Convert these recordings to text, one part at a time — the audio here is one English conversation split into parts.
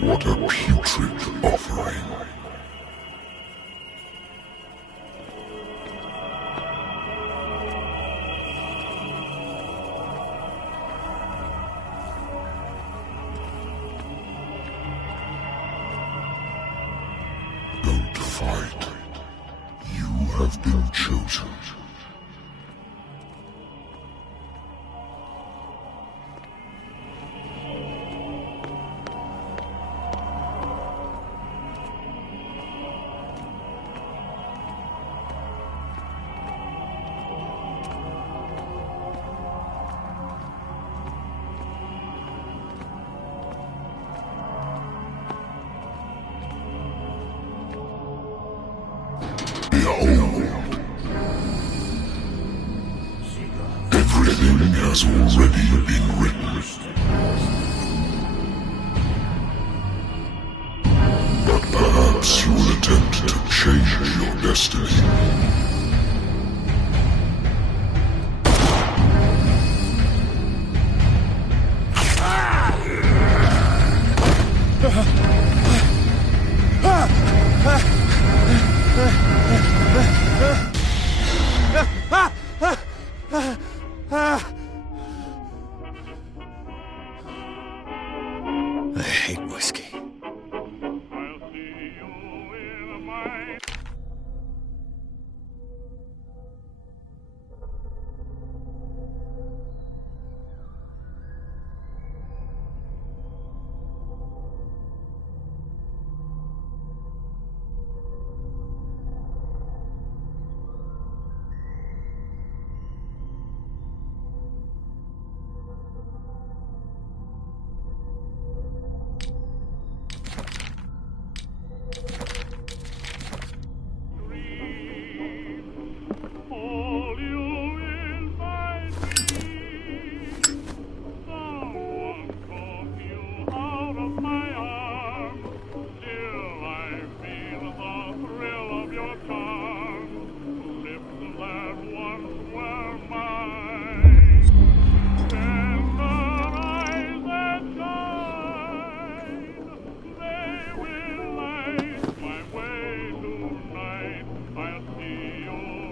What a putrid offering. Don't fight. You have been chosen. Behold, everything has already been written. But perhaps you will attempt to change your destiny. I hate whiskey.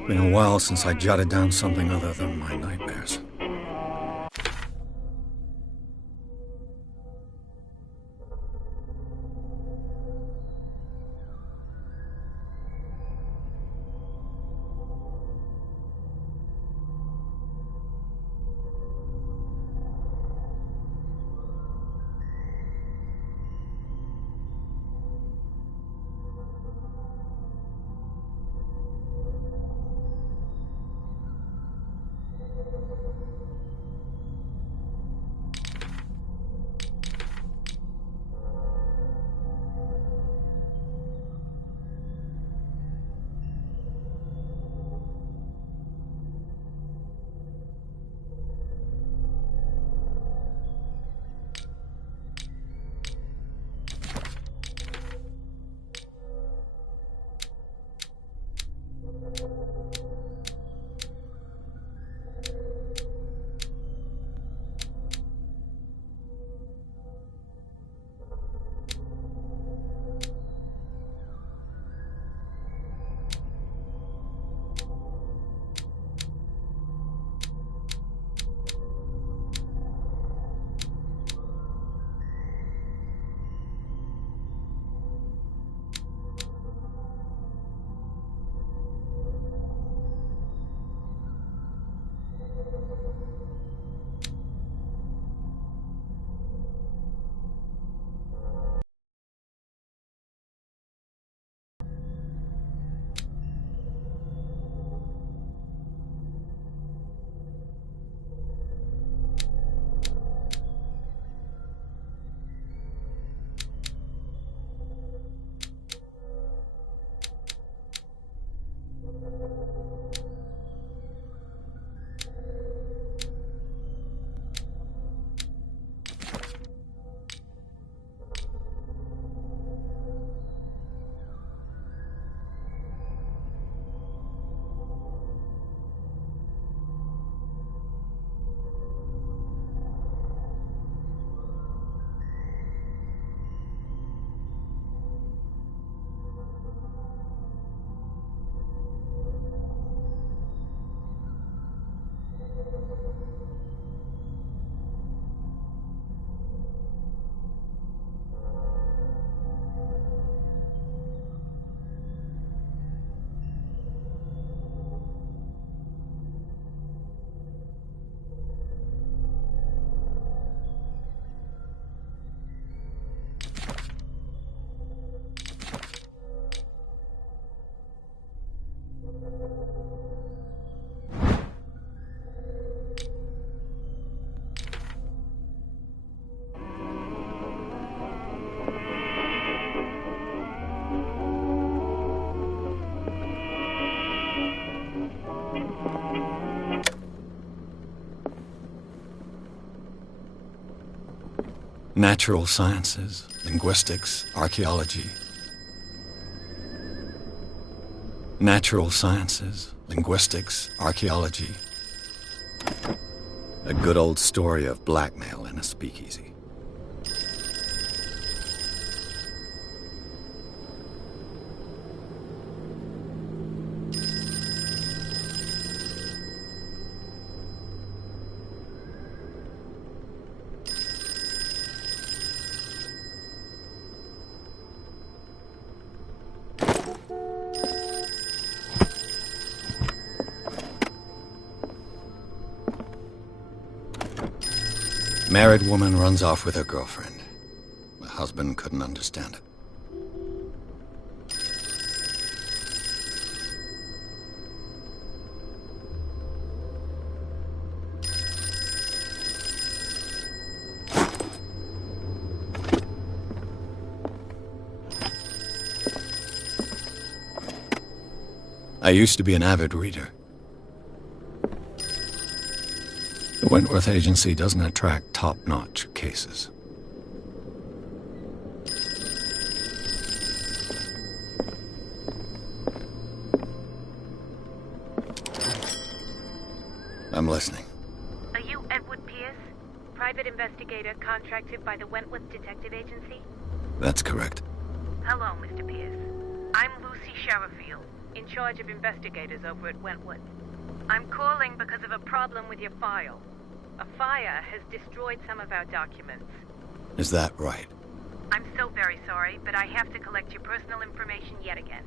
Been a while since I jotted down something other than my nightmares. Natural sciences, linguistics, archaeology. Natural sciences, linguistics, archaeology. A good old story of blackmail in a speakeasy. Married woman runs off with her girlfriend. The husband couldn't understand it. I used to be an avid reader. The Wentworth Agency doesn't attract top-notch cases. I'm listening. Are you Edward Pierce, private investigator contracted by the Wentworth Detective Agency? That's correct. Hello, Mr. Pierce. I'm Lucy Sherrifield, in charge of investigators over at Wentworth. I'm calling because of a problem with your file. A fire has destroyed some of our documents. Is that right? I'm so very sorry, but I have to collect your personal information yet again.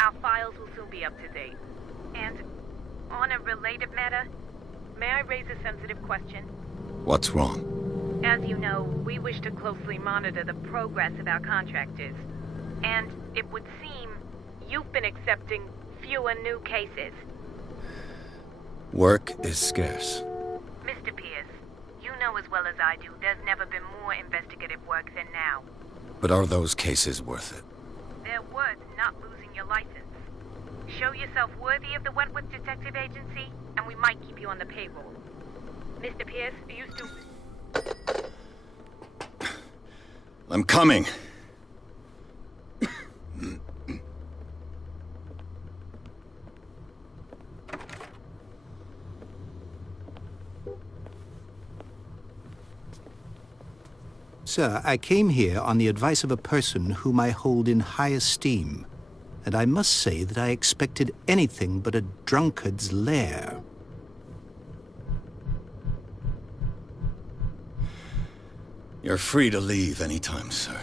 Our files will soon be up to date. And on a related matter, may I raise a sensitive question? What's wrong? As you know, we wish to closely monitor the progress of our contractors. And it would seem you've been accepting fewer new cases. Work is scarce. Mr. Pierce, you know as well as I do there's never been more investigative work than now. But are those cases worth it? They're worth not losing your license. Show yourself worthy of the Wentworth Detective Agency, and we might keep you on the payroll. Mr. Pierce, are you still... I'm coming. Sir, I came here on the advice of a person whom I hold in high esteem, and I must say that I expected anything but a drunkard's lair. You're free to leave anytime, sir.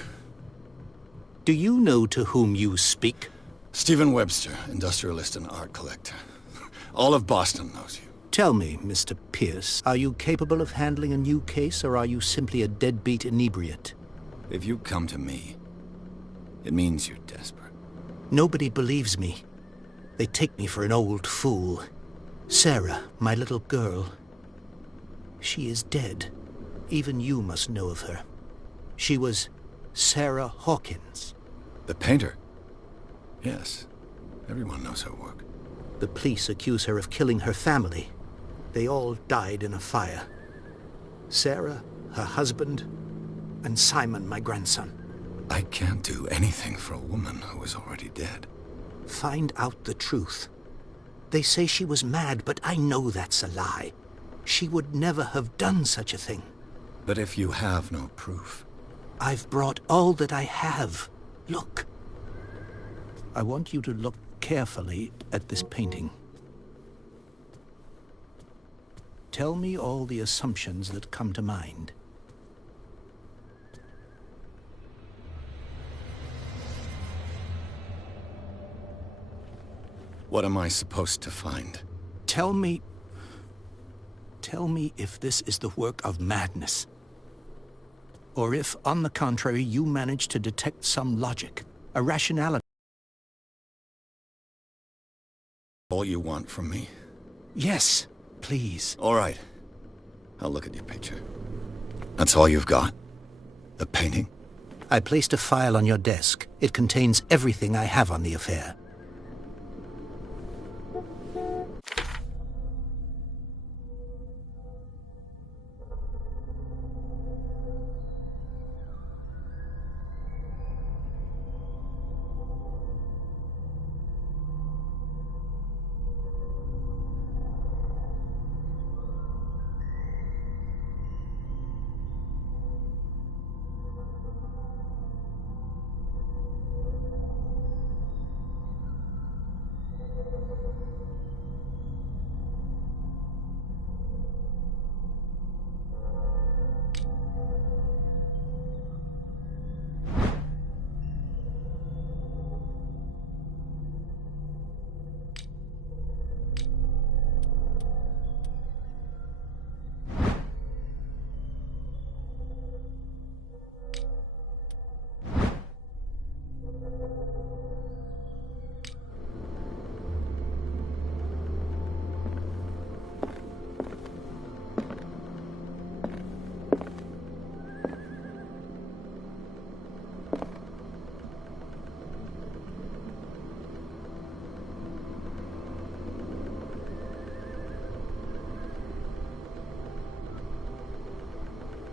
Do you know to whom you speak? Stephen Webster, industrialist and art collector. All of Boston knows you. Tell me, Mr. Pierce, are you capable of handling a new case, or are you simply a deadbeat inebriate? If you come to me, it means you're desperate. Nobody believes me. They take me for an old fool. Sarah, my little girl, she is dead. Even you must know of her. She was Sarah Hawkins. The painter? Yes. Everyone knows her work. The police accuse her of killing her family. They all died in a fire. Sarah, her husband, and Simon, my grandson. I can't do anything for a woman who is already dead. Find out the truth. They say she was mad, but I know that's a lie. She would never have done such a thing. But if you have no proof... I've brought all that I have. Look. I want you to look carefully at this painting. Tell me all the assumptions that come to mind. What am I supposed to find? Tell me if this is the work of madness. Or if, on the contrary, you manage to detect some logic, a rationality. All you want from me? Yes, please. All right. I'll look at your picture. That's all you've got? The painting? I placed a file on your desk. It contains everything I have on the affair.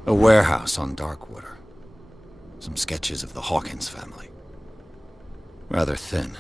A warehouse on Darkwater. Some sketches of the Hawkins family. Rather thin.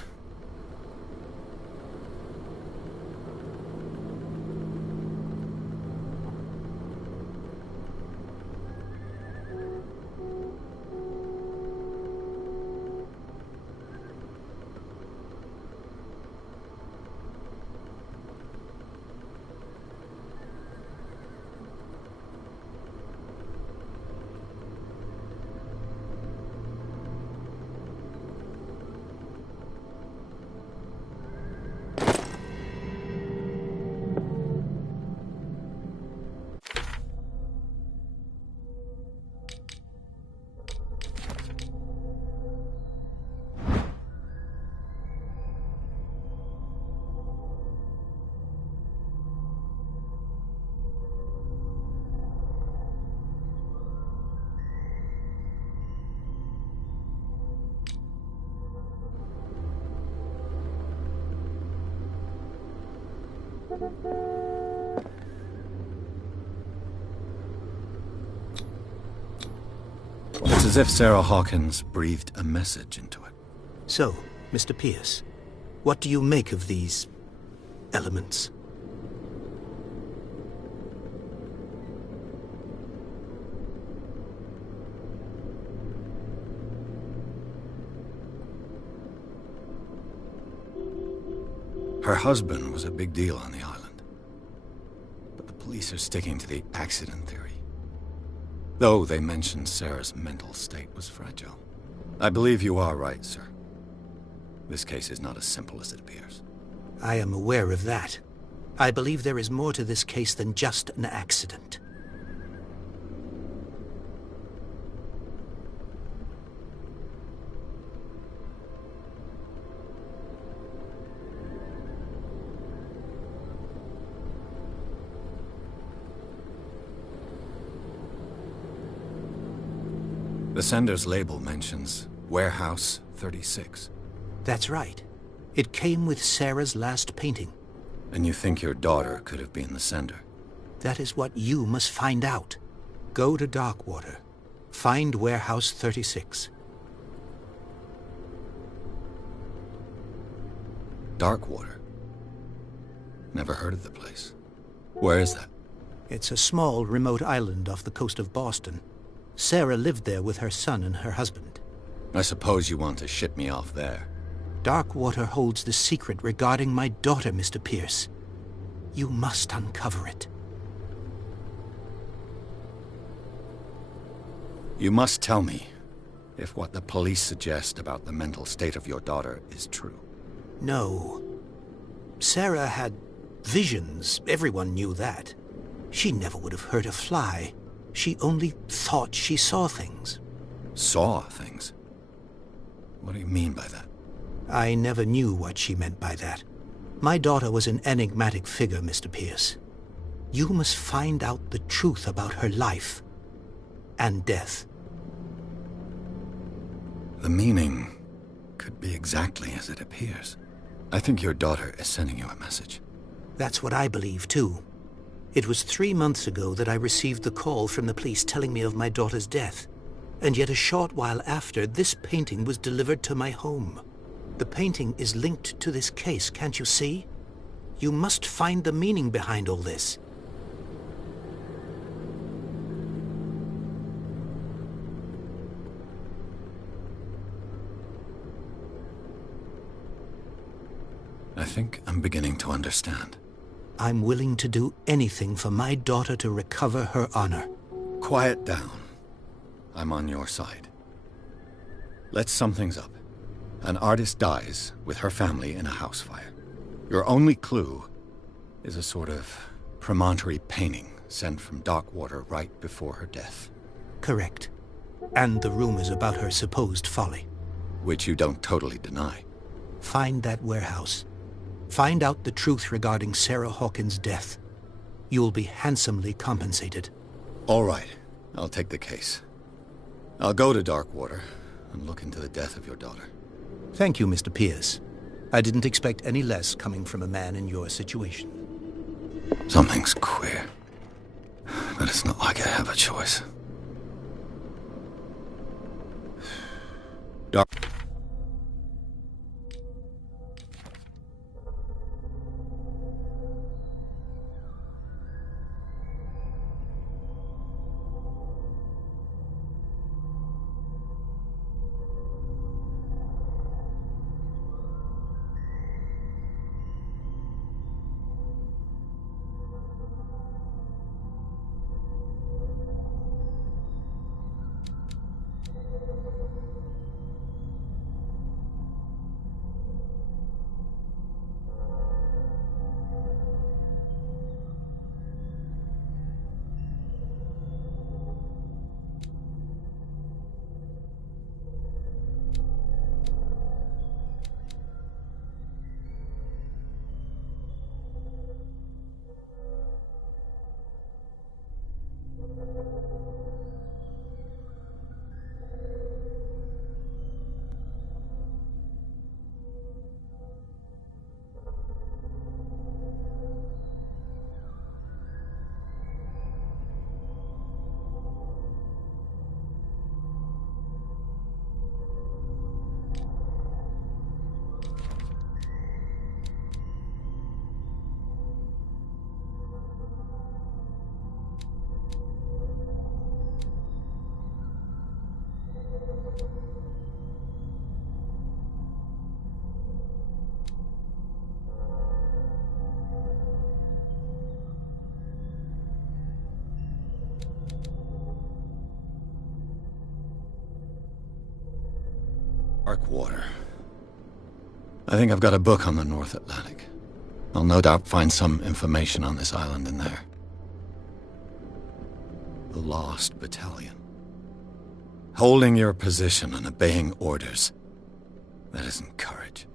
It's as if Sarah Hawkins breathed a message into it. So, Mr. Pierce, what do you make of these elements? Her husband was a big deal on the island. But the police are sticking to the accident theory. Though they mentioned Sarah's mental state was fragile. I believe you are right, sir. This case is not as simple as it appears. I am aware of that. I believe there is more to this case than just an accident. The sender's label mentions Warehouse 36. That's right. It came with Sarah's last painting. And you think your daughter could have been the sender? That is what you must find out. Go to Darkwater. Find Warehouse 36. Darkwater? Never heard of the place. Where is that? It's a small, remote island off the coast of Boston. Sarah lived there with her son and her husband. I suppose you want to ship me off there. Darkwater holds the secret regarding my daughter, Mr. Pierce. You must uncover it. You must tell me if what the police suggest about the mental state of your daughter is true. No. Sarah had visions. Everyone knew that. She never would have hurt a fly. She only thought she saw things. Saw things? What do you mean by that? I never knew what she meant by that. My daughter was an enigmatic figure, Mr. Pierce. You must find out the truth about her life and death. The meaning could be exactly as it appears. I think your daughter is sending you a message. That's what I believe, too. It was 3 months ago that I received the call from the police telling me of my daughter's death. And yet a short while after, this painting was delivered to my home. The painting is linked to this case, can't you see? You must find the meaning behind all this. I think I'm beginning to understand. I'm willing to do anything for my daughter to recover her honor. Quiet down. I'm on your side. Let's sum things up. An artist dies with her family in a house fire. Your only clue is a sort of promontory painting sent from Darkwater right before her death. Correct. And the rumors about her supposed folly. Which you don't totally deny. Find that warehouse. Find out the truth regarding Sarah Hawkins' death. You'll be handsomely compensated. All right. I'll take the case. I'll go to Darkwater and look into the death of your daughter. Thank you, Mr. Pierce. I didn't expect any less coming from a man in your situation. Something's queer. But it's not like I have a choice. Dark... Darkwater. I think I've got a book on the North Atlantic. I'll no doubt find some information on this island in there. The Lost Battalion. Holding your position and obeying orders. That isn't courage.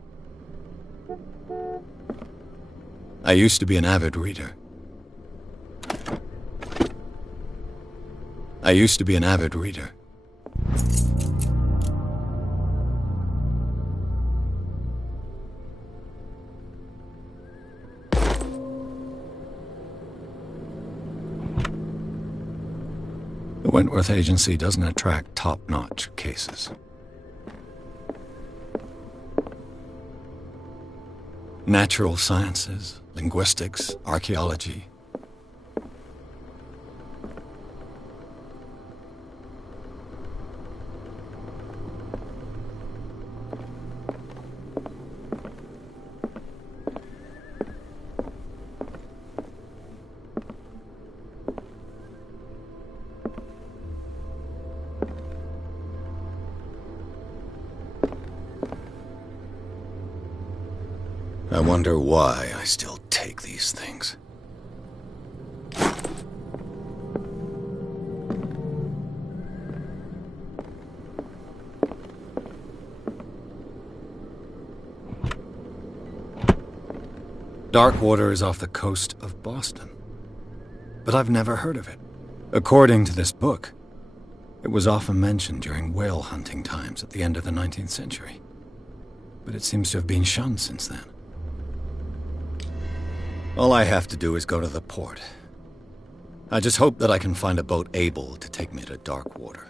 I used to be an avid reader. I used to be an avid reader. The Wentworth Agency doesn't attract top-notch cases. Natural sciences, linguistics, archaeology. I wonder why I still take these things. Darkwater is off the coast of Boston. But I've never heard of it. According to this book, it was often mentioned during whale hunting times at the end of the 19th century. But it seems to have been shunned since then. All I have to do is go to the port. I just hope that I can find a boat able to take me to Darkwater.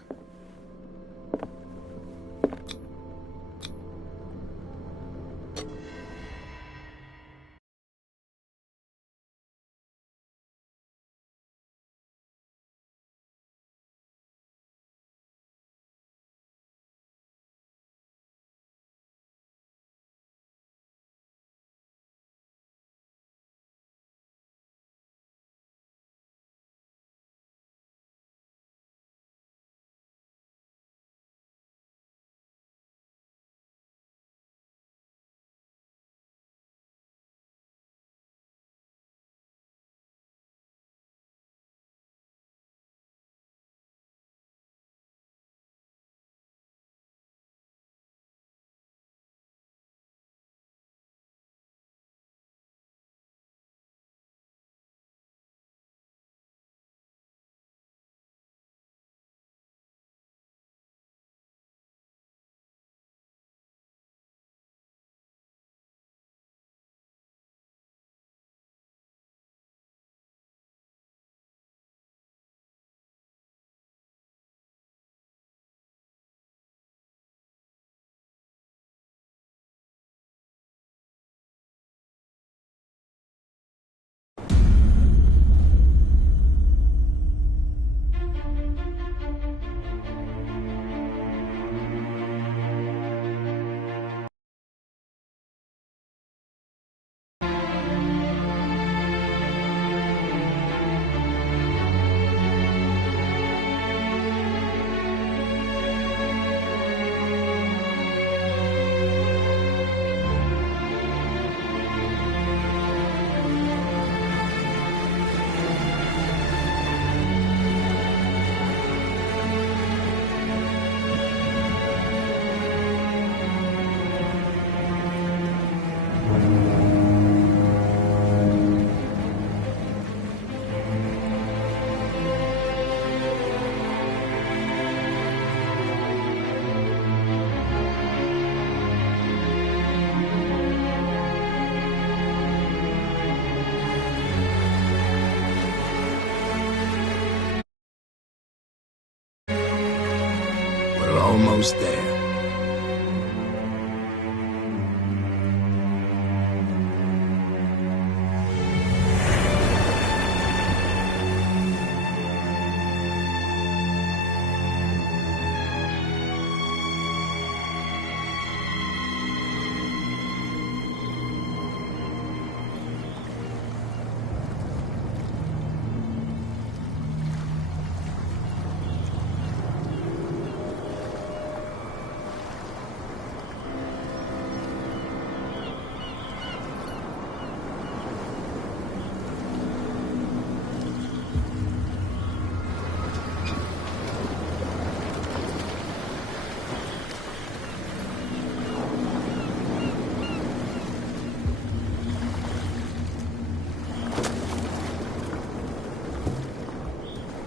Almost there.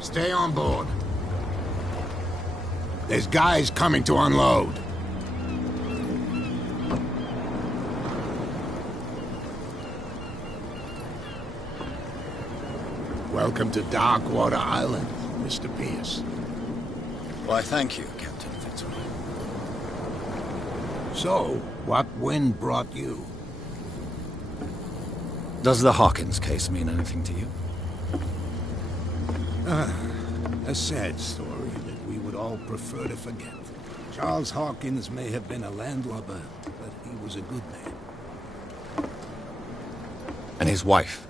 Stay on board. There's guys coming to unload. Welcome to Darkwater Island, Mr. Pierce. Why, thank you, Captain Fitzroy. So, what wind brought you? Does the Hawkins case mean anything to you? A sad story that we would all prefer to forget. Charles Hawkins may have been a landlubber, but he was a good man. And his wife,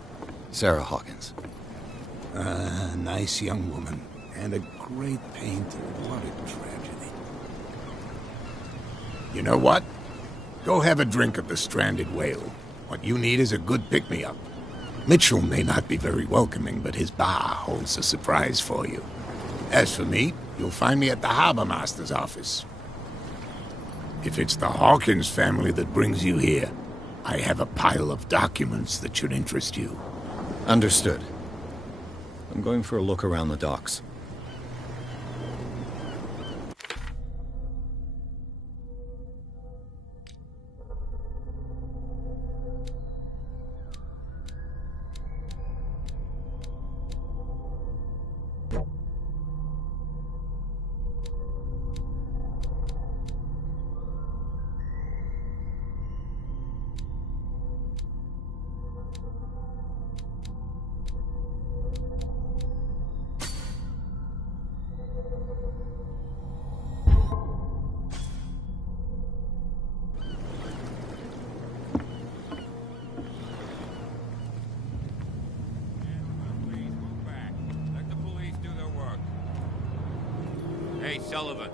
Sarah Hawkins. A nice young woman, and a great painter. What a tragedy. You know what? Go have a drink at the Stranded Whale. What you need is a good pick-me-up. Mitchell may not be very welcoming, but his bar holds a surprise for you. As for me, you'll find me at the Harbor Master's office. If it's the Hawkins family that brings you here, I have a pile of documents that should interest you. Understood. I'm going for a look around the docks. Hey, Sullivan.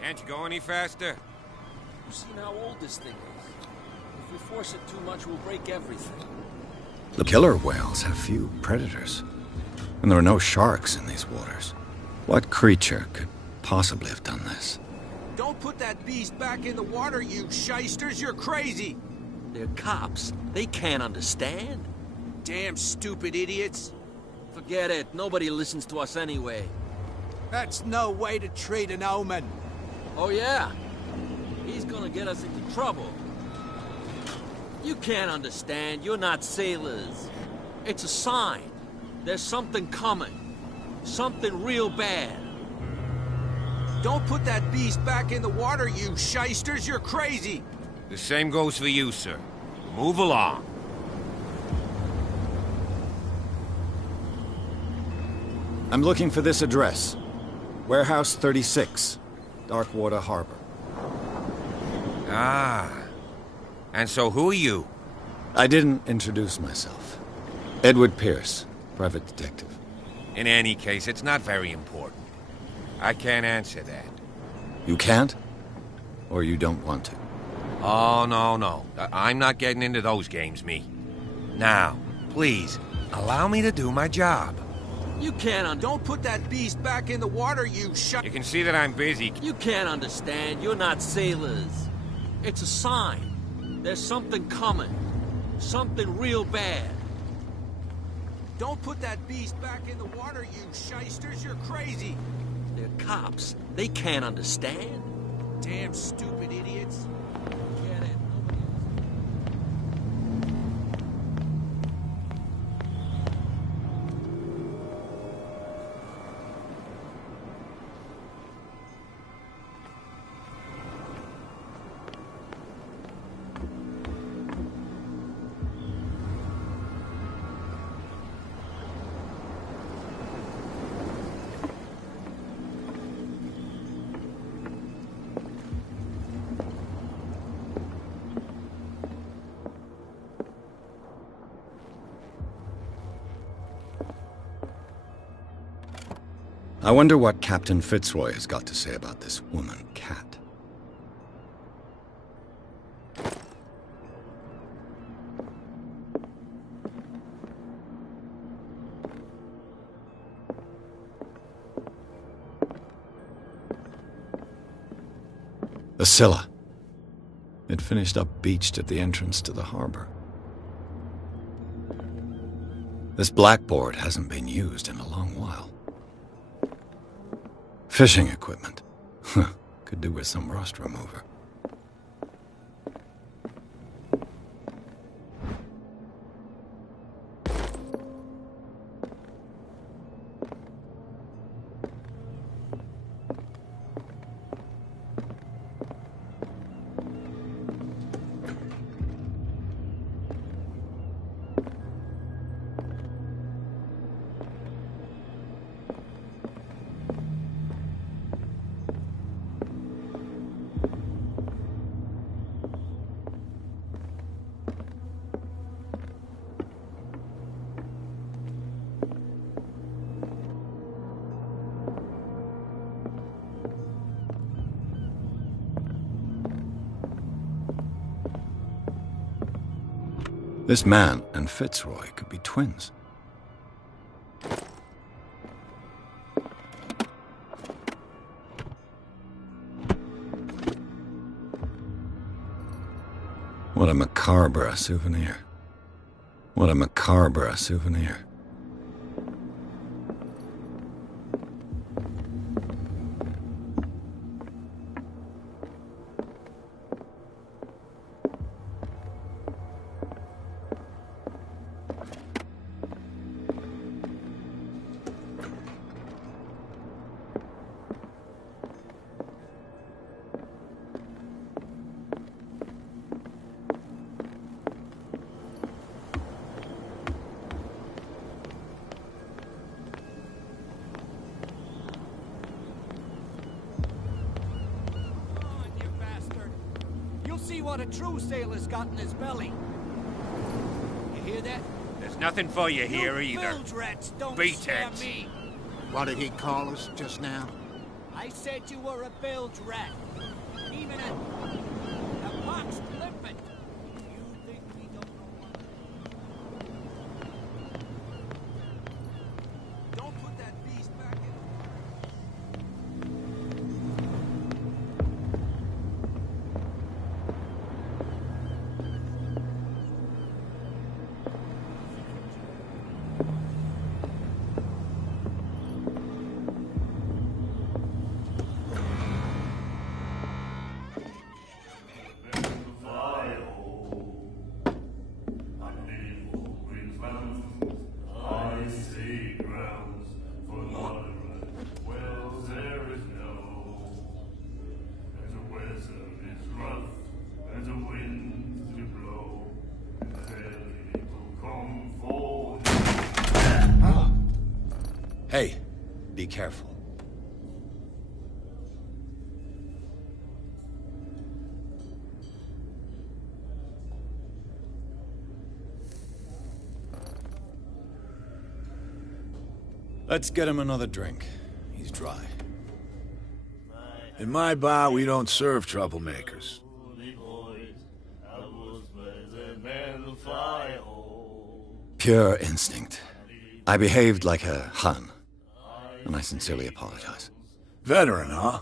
Can't you go any faster? You've seen how old this thing is. If we force it too much, we'll break everything. The killer whales have few predators. And there are no sharks in these waters. What creature could possibly have done this? Don't put that beast back in the water, you shysters! You're crazy! They're cops. They can't understand. Damn stupid idiots. Forget it. Nobody listens to us anyway. That's no way to treat an omen. Oh, yeah? He's gonna get us into trouble. You can't understand. You're not sailors. It's a sign. There's something coming. Something real bad. Don't put that beast back in the water, you shysters! You're crazy! The same goes for you, sir. Move along. I'm looking for this address. Warehouse 36, Darkwater Harbor. Ah. And so who are you? I didn't introduce myself. Edward Pierce, private detective. In any case, it's not very important. I can't answer that. You can't? Or you don't want to? Oh, no. I'm not getting into those games, me. Now, please, allow me to do my job. You can't Don't put that beast back in the water, you You can see that I'm busy. You can't understand. You're not sailors. It's a sign. There's something coming. Something real bad. Don't put that beast back in the water, you shysters! You're crazy! They're cops. They can't understand. Damn stupid idiots. Get it. I wonder what Captain Fitzroy has got to say about this woman, Cat. The Scylla. It finished up beached at the entrance to the harbor. This blackboard hasn't been used in a long while. Fishing equipment. Could do with some rust remover. This man and Fitzroy could be twins. What a macabre souvenir. What a macabre souvenir. What a true sailor's got in his belly. You hear that? There's nothing for you here You either. bilge rats don't Beat scare it. me. What did he call us just now? I said you were a bilge rat. Even a boxed limpet. You think we don't know what? Don't put that beast back in. Hey, be careful. Let's get him another drink. He's dry. In my bar, we don't serve troublemakers. Pure instinct. I behaved like a Hun, and I sincerely apologize. Veteran, huh?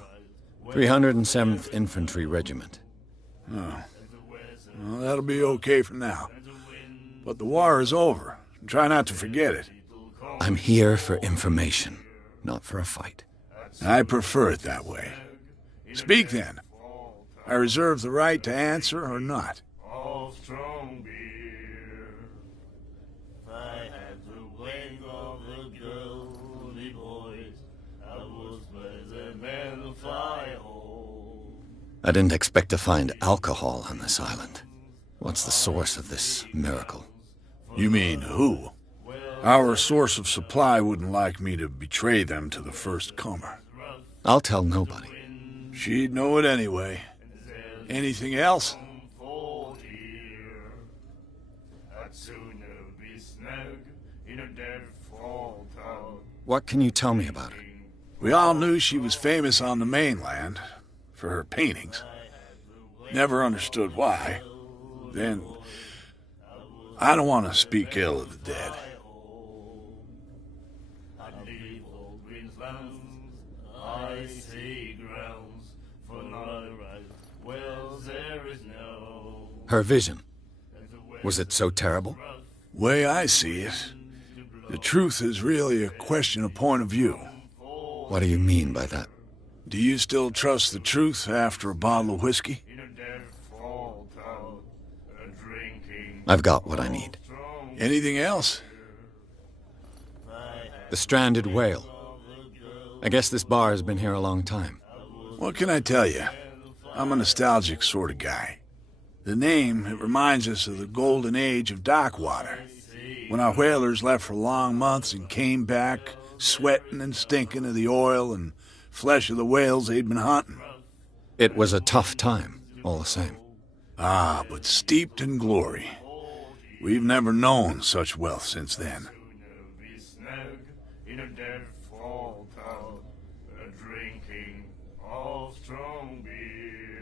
307th Infantry Regiment. Oh. Well, that'll be okay for now. But the war is over. Try not to forget it. I'm here for information, not for a fight. I prefer it that way. Speak then. I reserve the right to answer or not. I didn't expect to find alcohol on this island. What's the source of this miracle? You mean who? Our source of supply wouldn't like me to betray them to the first comer. I'll tell nobody. She'd know it anyway. Anything else? What can you tell me about her? We all knew she was famous on the mainland for her paintings. Never understood why. Then, I don't want to speak ill of the dead. Her vision. Was it so terrible? Way I see it, the truth is really a question of point of view. What do you mean by that? Do you still trust the truth after a bottle of whiskey? I've got what I need. Anything else? The stranded whale. I guess this bar has been here a long time. What can I tell you? I'm a nostalgic sort of guy. The name, it reminds us of the golden age of dock water, when our whalers left for long months and came back sweating and stinking of the oil and flesh of the whales they'd been hunting. It was a tough time, all the same. Ah, but steeped in glory. We've never known such wealth since then.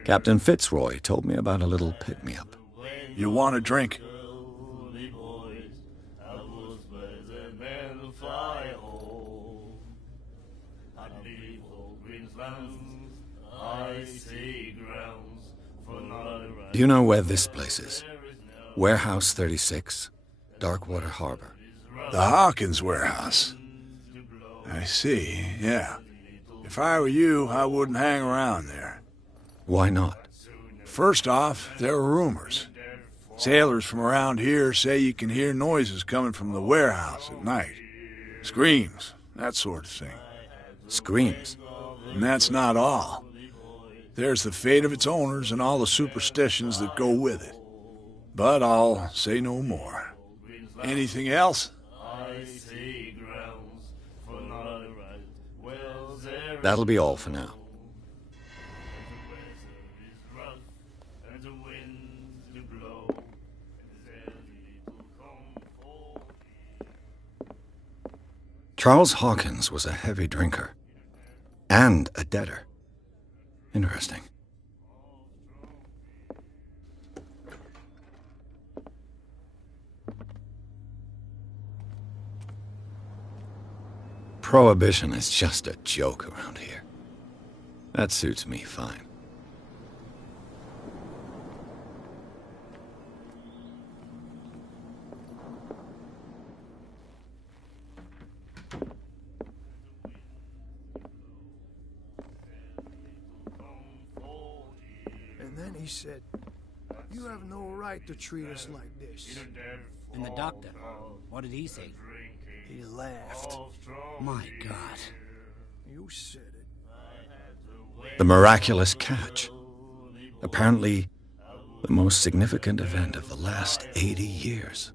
Captain Fitzroy told me about a little pick-me-up. You want a drink? Do you know where this place is? Warehouse 36, Darkwater Harbor. The Hawkins warehouse. I see, yeah. If I were you, I wouldn't hang around there. Why not? First off, there are rumors. Sailors from around here say you can hear noises coming from the warehouse at night. Screams, that sort of thing. Screams? And that's not all. There's the fate of its owners and all the superstitions that go with it. But I'll say no more. Anything else? That'll be all for now. Charles Hawkins was a heavy drinker. And a debtor. Interesting. Prohibition is just a joke around here. That suits me fine. And then he said, "You have no right to treat us like this." And the doctor, what did he say? He laughed. My God. You said it. The miraculous catch. Apparently, the most significant event of the last 80 years.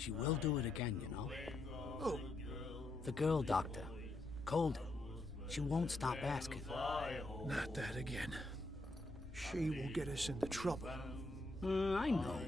She will do it again, you know. Oh, The girl doctor. Colden. She won't stop asking. not that again. She will get us into trouble. I know.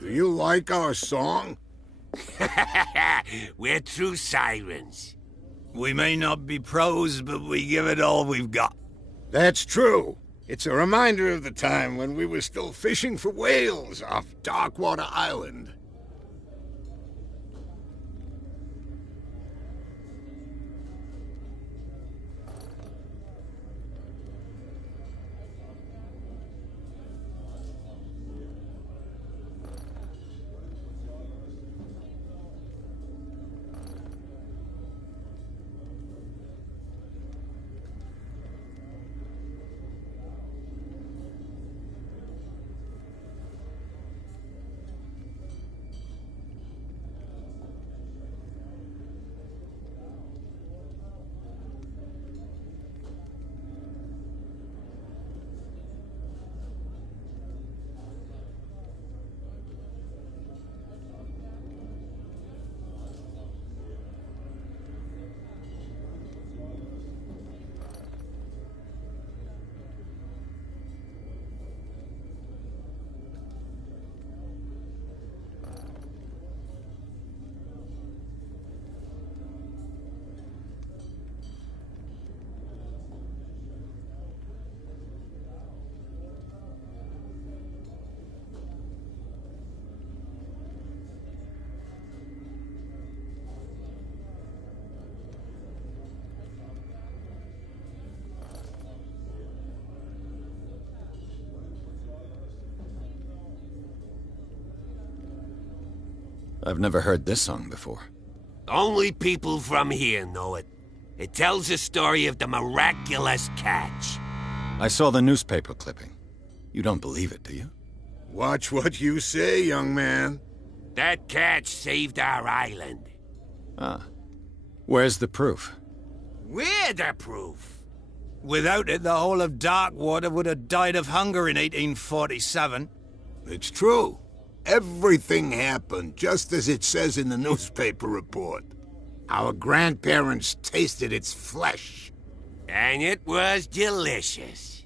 Do you like our song? We're true sirens. We may not be pros, but we give it all we've got. That's true. It's a reminder of the time when we were still fishing for whales off Darkwater Island. I've never heard this song before. Only people from here know it. It tells the story of the miraculous catch. I saw the newspaper clipping. You don't believe it, do you? Watch what you say, young man. That catch saved our island. Ah. Where's the proof? We're the proof. Without it, the whole of Darkwater would have died of hunger in 1847. It's true. Everything happened just as it says in the newspaper report. Our grandparents tasted its flesh. And it was delicious.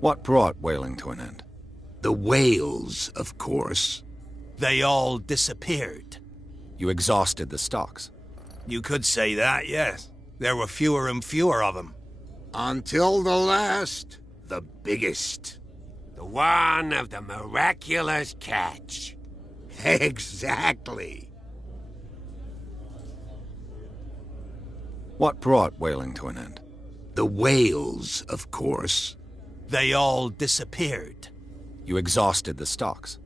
What brought whaling to an end? The whales, of course. They all disappeared. You exhausted the stocks. You could say that, yes. There were fewer and fewer of them. Until the last, the biggest. The one of the miraculous catch. Exactly. What brought whaling to an end? The whales, of course. They all disappeared. You exhausted the stocks.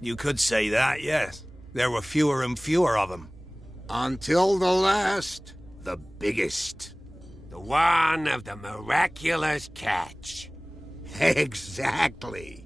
You could say that, yes. There were fewer and fewer of them. Until the last, the biggest. The one of the miraculous catch. Exactly.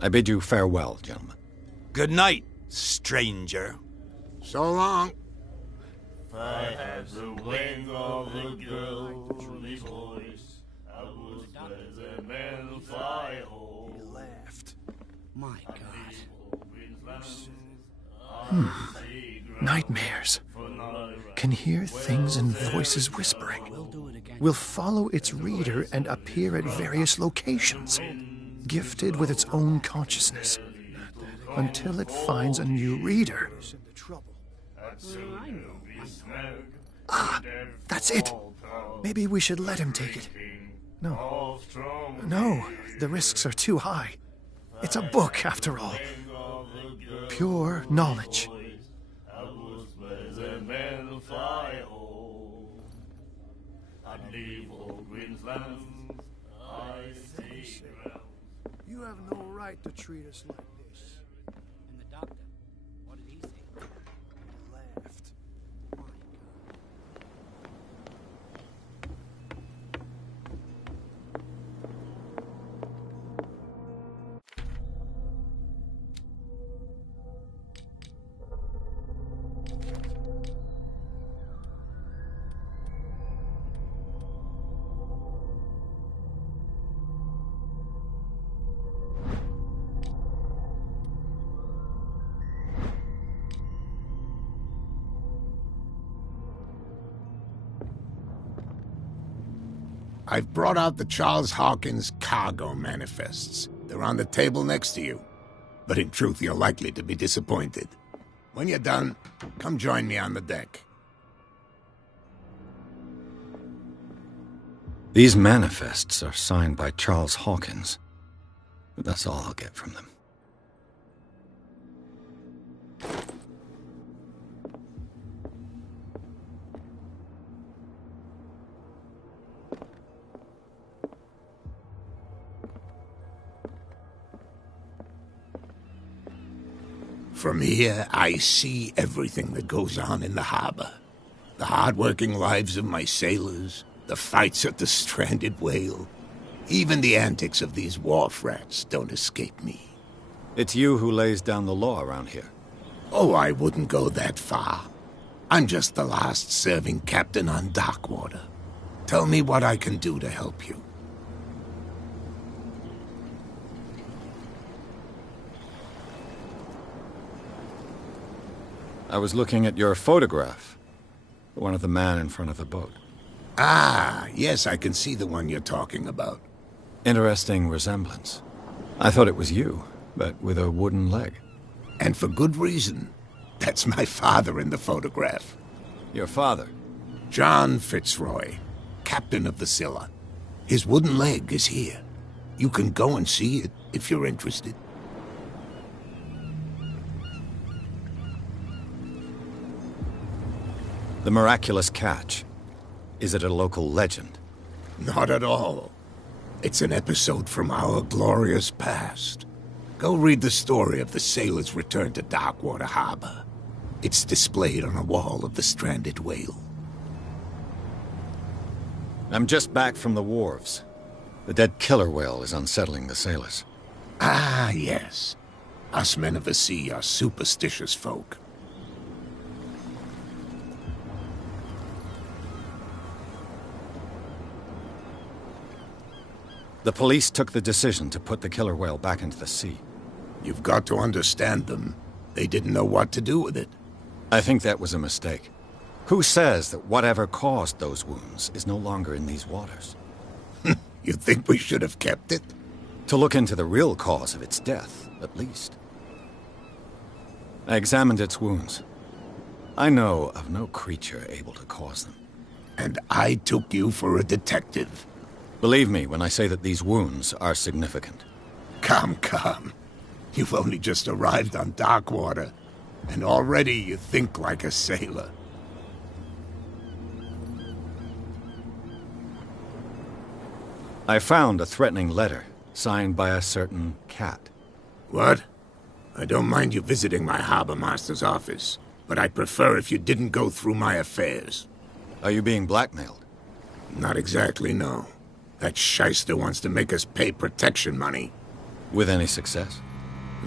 I bid you farewell, gentlemen. Good night, stranger. So long. I have the wing of the girl's voice. I was where the men fly home. He laughed. My God. Nightmares. Can hear things and voices whispering. Will follow its reader and appear at various locations, gifted with its own consciousness, until it finds a new reader. Ah, that's it. Maybe we should let him take it. No. No, the risks are too high. It's a book, after all. Pure knowledge. You have no right to treat us like this. And the doctor, what did he say? He laughed. I've brought out the Charles Hawkins cargo manifests. They're on the table next to you. But in truth, you're likely to be disappointed. When you're done, come join me on the deck. These manifests are signed by Charles Hawkins, but that's all I'll get from them. From here, I see everything that goes on in the harbor. The hard-working lives of my sailors, the fights at the stranded whale. Even the antics of these wharf rats don't escape me. It's you who lays down the law around here. Oh, I wouldn't go that far. I'm just the last serving captain on Darkwater. Tell me what I can do to help you. I was looking at your photograph. One of the man in front of the boat. Ah, yes, I can see the one you're talking about. Interesting resemblance. I thought it was you, but with a wooden leg. And for good reason. That's my father in the photograph. Your father? John Fitzroy, captain of the Scylla. His wooden leg is here. You can go and see it if you're interested. The miraculous catch. Is it a local legend? Not at all. It's an episode from our glorious past. Go read the story of the sailor's return to Darkwater Harbor. It's displayed on a wall of the stranded whale. I'm just back from the wharves. The dead killer whale is unsettling the sailors. Ah, yes. Us men of the sea are superstitious folk. The police took the decision to put the killer whale back into the sea. You've got to understand them. They didn't know what to do with it. I think that was a mistake. Who says that whatever caused those wounds is no longer in these waters? You think we should have kept it? To look into the real cause of its death, at least. I examined its wounds. I know of no creature able to cause them. And I took you for a detective. Believe me when I say that these wounds are significant. Come. You've only just arrived on Darkwater, and already you think like a sailor. I found a threatening letter, signed by a certain cat. What? I don't mind you visiting my harbor master's office, but I'd prefer if you didn't go through my affairs. Are you being blackmailed? Not exactly, no. That shyster wants to make us pay protection money. With any success?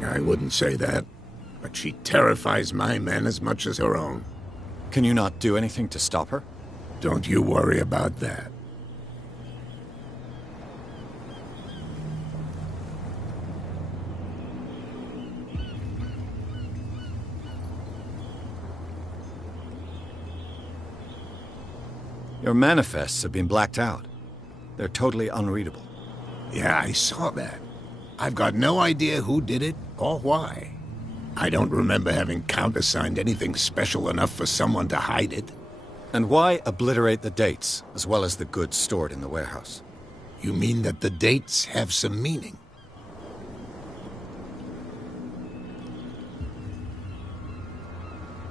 I wouldn't say that, but she terrifies my men as much as her own. Can you not do anything to stop her? Don't you worry about that. Your manifests have been blacked out. They're totally unreadable. Yeah, I saw that. I've got no idea who did it or why. I don't remember having countersigned anything special enough for someone to hide it. And why obliterate the dates, as well as the goods stored in the warehouse? You mean that the dates have some meaning?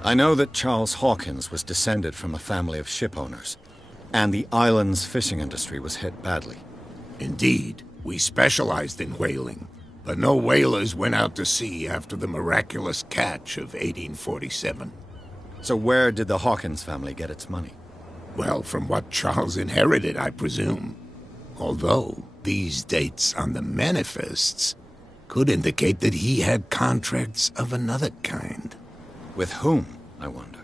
I know that Charles Hawkins was descended from a family of ship owners, and the island's fishing industry was hit badly. Indeed, we specialized in whaling, but no whalers went out to sea after the miraculous catch of 1847. So where did the Hawkins family get its money? Well, from what Charles inherited, I presume. Although, these dates on the manifests could indicate that he had contracts of another kind. With whom, I wonder?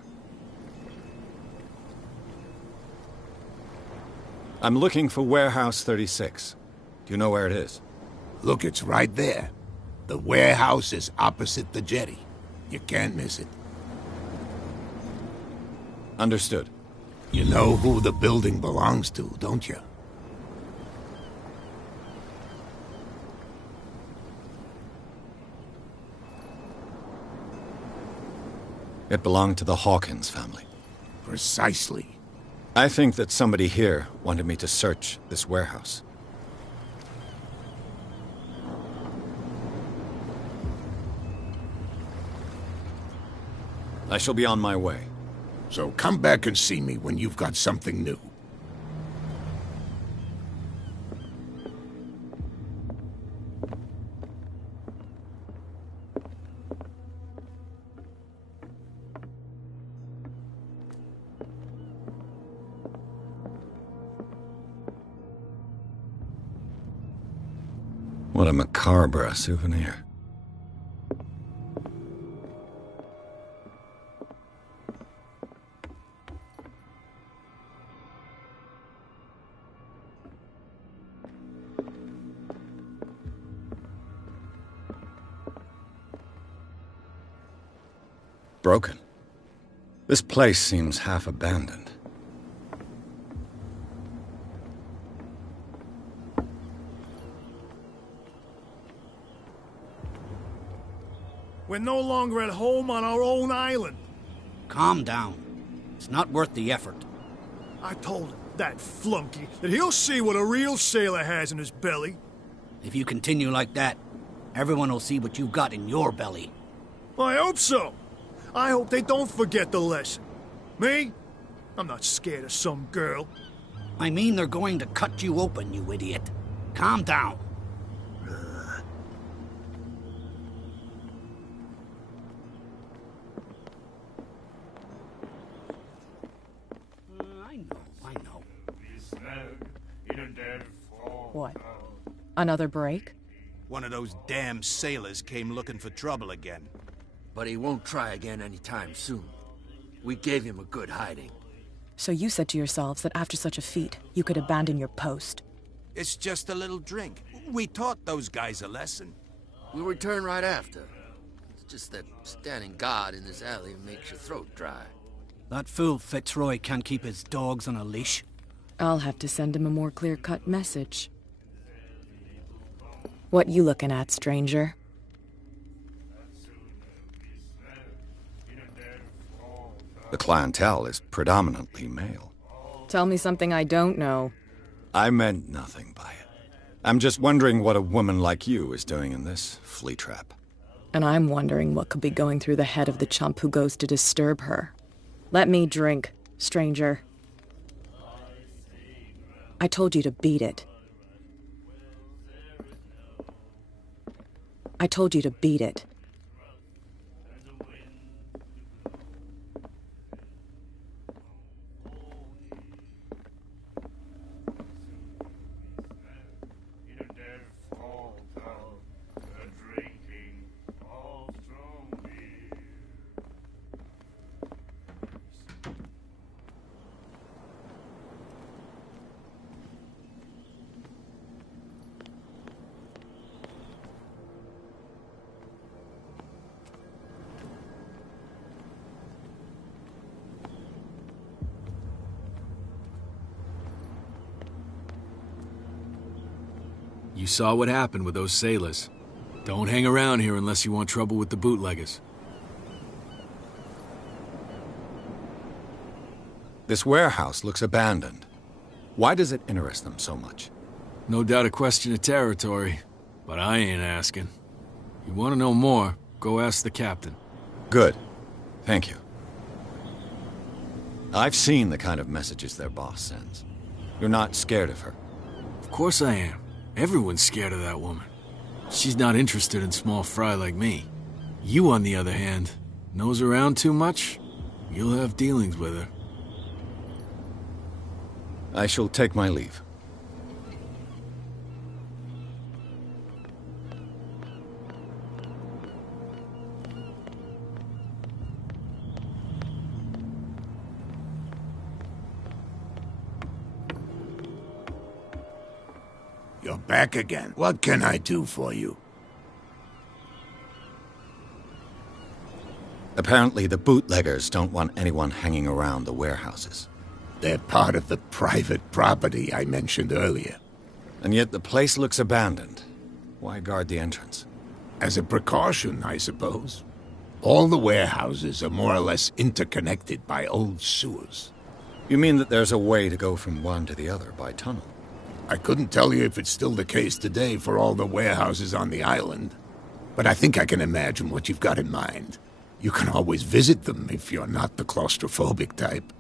I'm looking for Warehouse 36. Do you know where it is? Look, it's right there. The warehouse is opposite the jetty. You can't miss it. Understood. You know who the building belongs to, don't you? It belonged to the Hawkins family. Precisely. I think that somebody here wanted me to search this warehouse. I shall be on my way. So come back and see me when you've got something new. What a macabre souvenir. Broken. This place seems half abandoned. We're no longer at home on our own island. Calm down. It's not worth the effort. I told him, that flunky, that he'll see what a real sailor has in his belly. If you continue like that, everyone will see what you've got in your belly. I hope so. I hope they don't forget the lesson. Me? I'm not scared of some girl. I mean they're going to cut you open, you idiot. Calm down. I know. What? Another break? One of those damn sailors came looking for trouble again. But he won't try again anytime soon. We gave him a good hiding. So you said to yourselves that after such a feat, you could abandon your post. It's just a little drink. We taught those guys a lesson. We'll return right after. It's just that standing guard in this alley makes your throat dry. That fool Fitzroy can't keep his dogs on a leash. I'll have to send him a more clear-cut message. What you looking at, stranger? The clientele is predominantly male. Tell me something I don't know. I meant nothing by it. I'm just wondering what a woman like you is doing in this flea trap. And I'm wondering what could be going through the head of the chump who goes to disturb her. Let me drink, stranger. I told you to beat it. I told you to beat it. You saw what happened with those sailors. Don't hang around here unless you want trouble with the bootleggers. This warehouse looks abandoned. Why does it interest them so much? No doubt a question of territory, but I ain't asking. You want to know more, go ask the captain. Good. Thank you. I've seen the kind of messages their boss sends. You're not scared of her? Of course I am. Everyone's scared of that woman. She's not interested in small fry like me. You, on the other hand, nose around too much, you'll have dealings with her. I shall take my leave. You're back again. What can I do for you? Apparently the bootleggers don't want anyone hanging around the warehouses. They're part of the private property I mentioned earlier. And yet the place looks abandoned. Why guard the entrance? As a precaution, I suppose. All the warehouses are more or less interconnected by old sewers. You mean that there's a way to go from one to the other by tunnel? I couldn't tell you if it's still the case today for all the warehouses on the island, but I think I can imagine what you've got in mind. You can always visit them if you're not the claustrophobic type.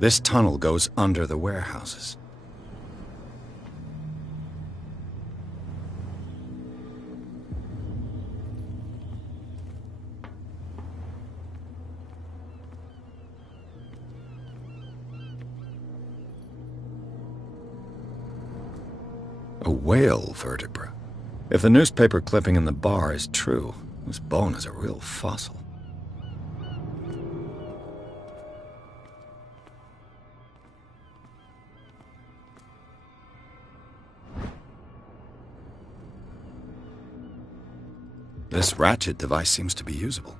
This tunnel goes under the warehouses. A whale vertebra. If the newspaper clipping in the bar is true, this bone is a real fossil. This ratchet device seems to be usable.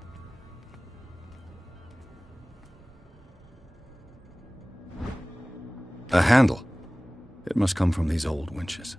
A handle. It must come from these old winches.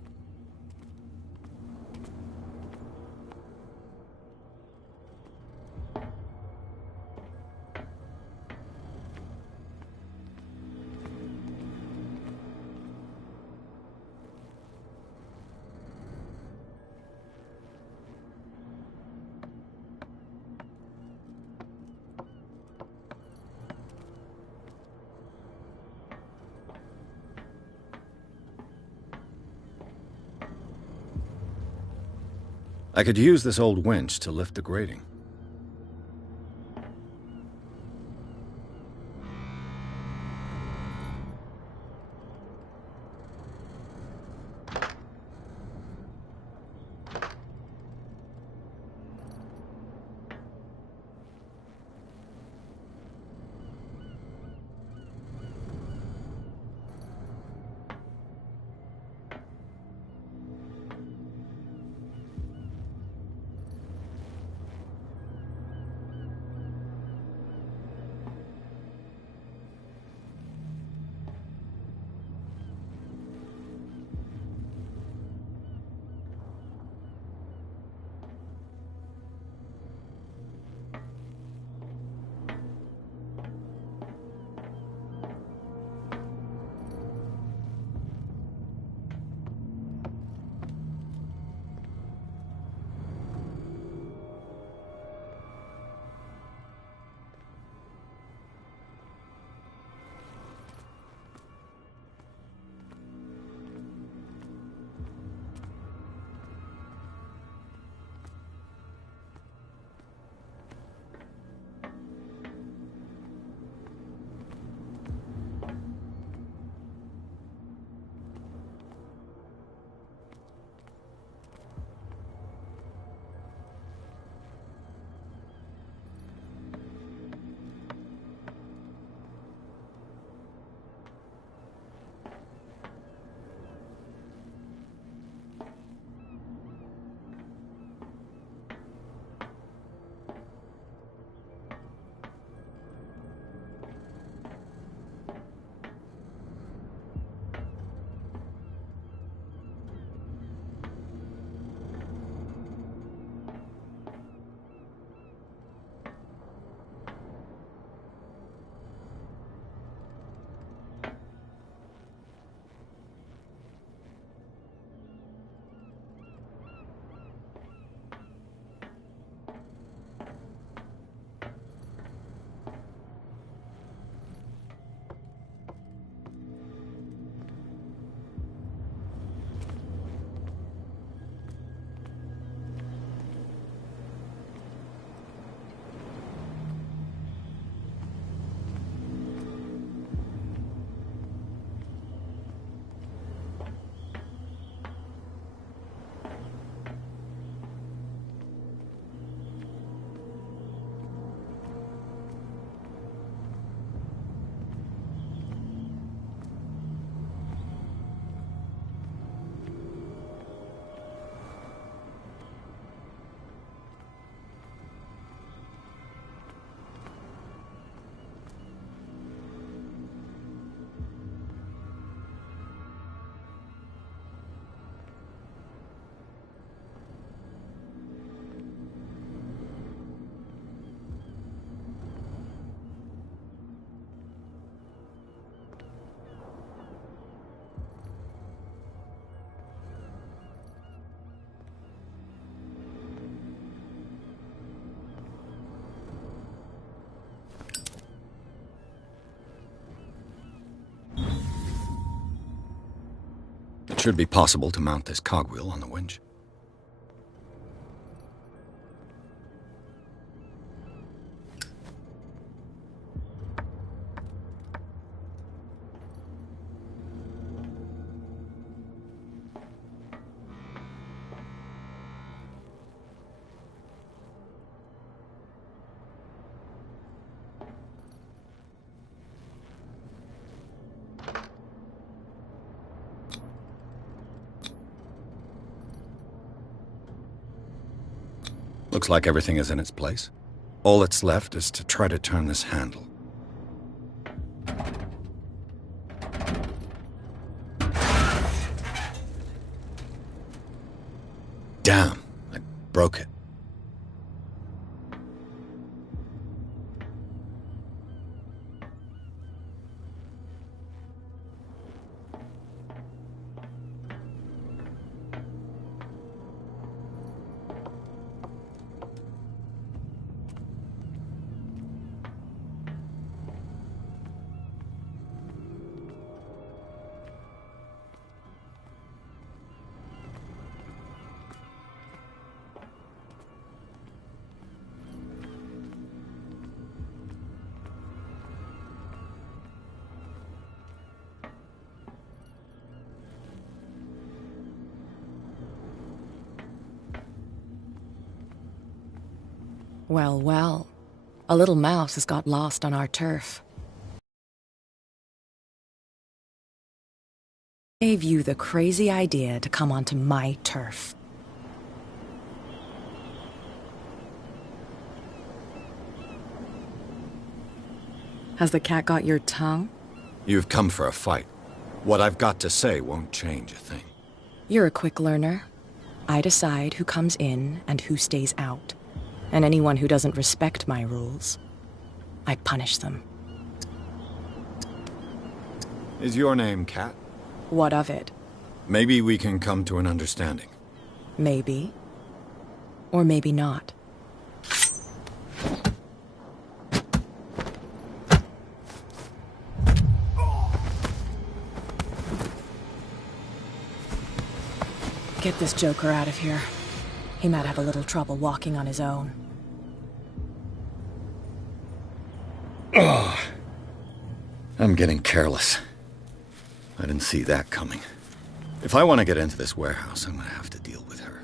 I could use this old winch to lift the grating. It should be possible to mount this cogwheel on the winch. Looks like everything is in its place. All that's left is to try to turn this handle. Damn, I broke it. Well, well. A little mouse has got lost on our turf. Gave you the crazy idea to come onto my turf. Has the cat got your tongue? You've come for a fight. What I've got to say won't change a thing. You're a quick learner. I decide who comes in and who stays out. And anyone who doesn't respect my rules, I punish them. Is your name Cat? What of it? Maybe we can come to an understanding. Maybe. Or maybe not. Get this joker out of here. He might have a little trouble walking on his own. Ugh. I'm getting careless. I didn't see that coming. If I want to get into this warehouse, I'm gonna have to deal with her.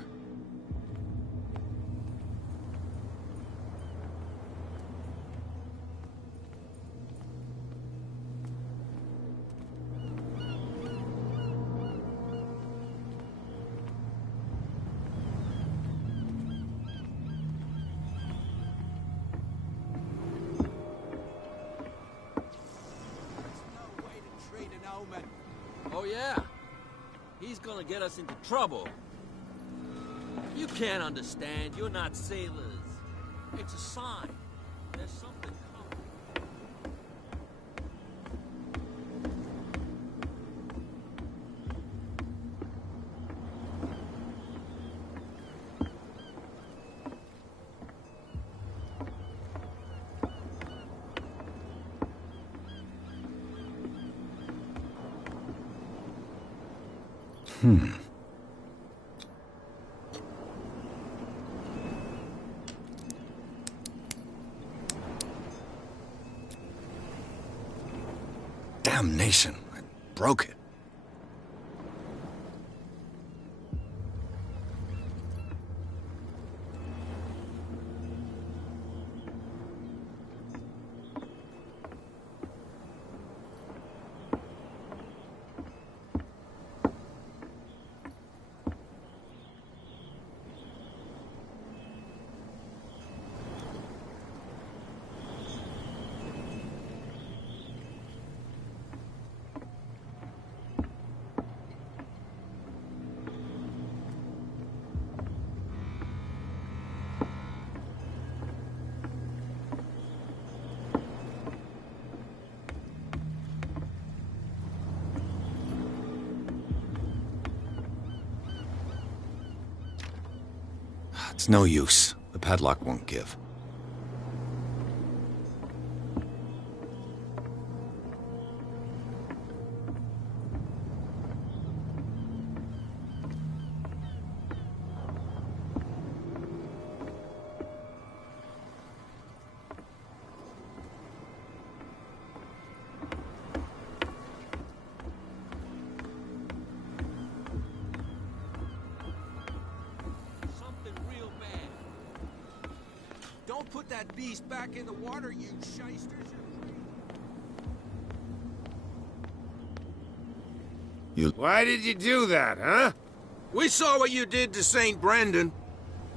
Oh, yeah? He's gonna get us into trouble. You can't understand. You're not sailors. It's a sign. There's something coming. Damnation, I broke it. It's no use. The padlock won't give. Don't put that beast back in the water, you shysters. Why did you do that, huh? We saw what you did to St. Brendan.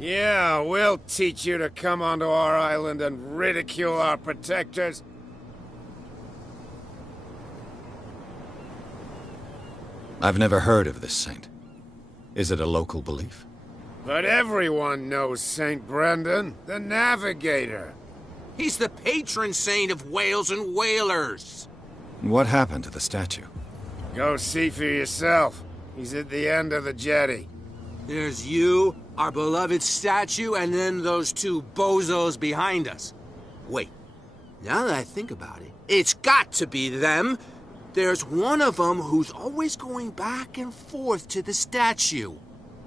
Yeah, we'll teach you to come onto our island and ridicule our protectors. I've never heard of this saint. Is it a local belief? But everyone knows St. Brendan, the Navigator. He's the patron saint of whales and whalers. What happened to the statue? Go see for yourself. He's at the end of the jetty. There's you, our beloved statue, and then those two bozos behind us. Wait, now that I think about it, it's got to be them. There's one of them who's always going back and forth to the statue.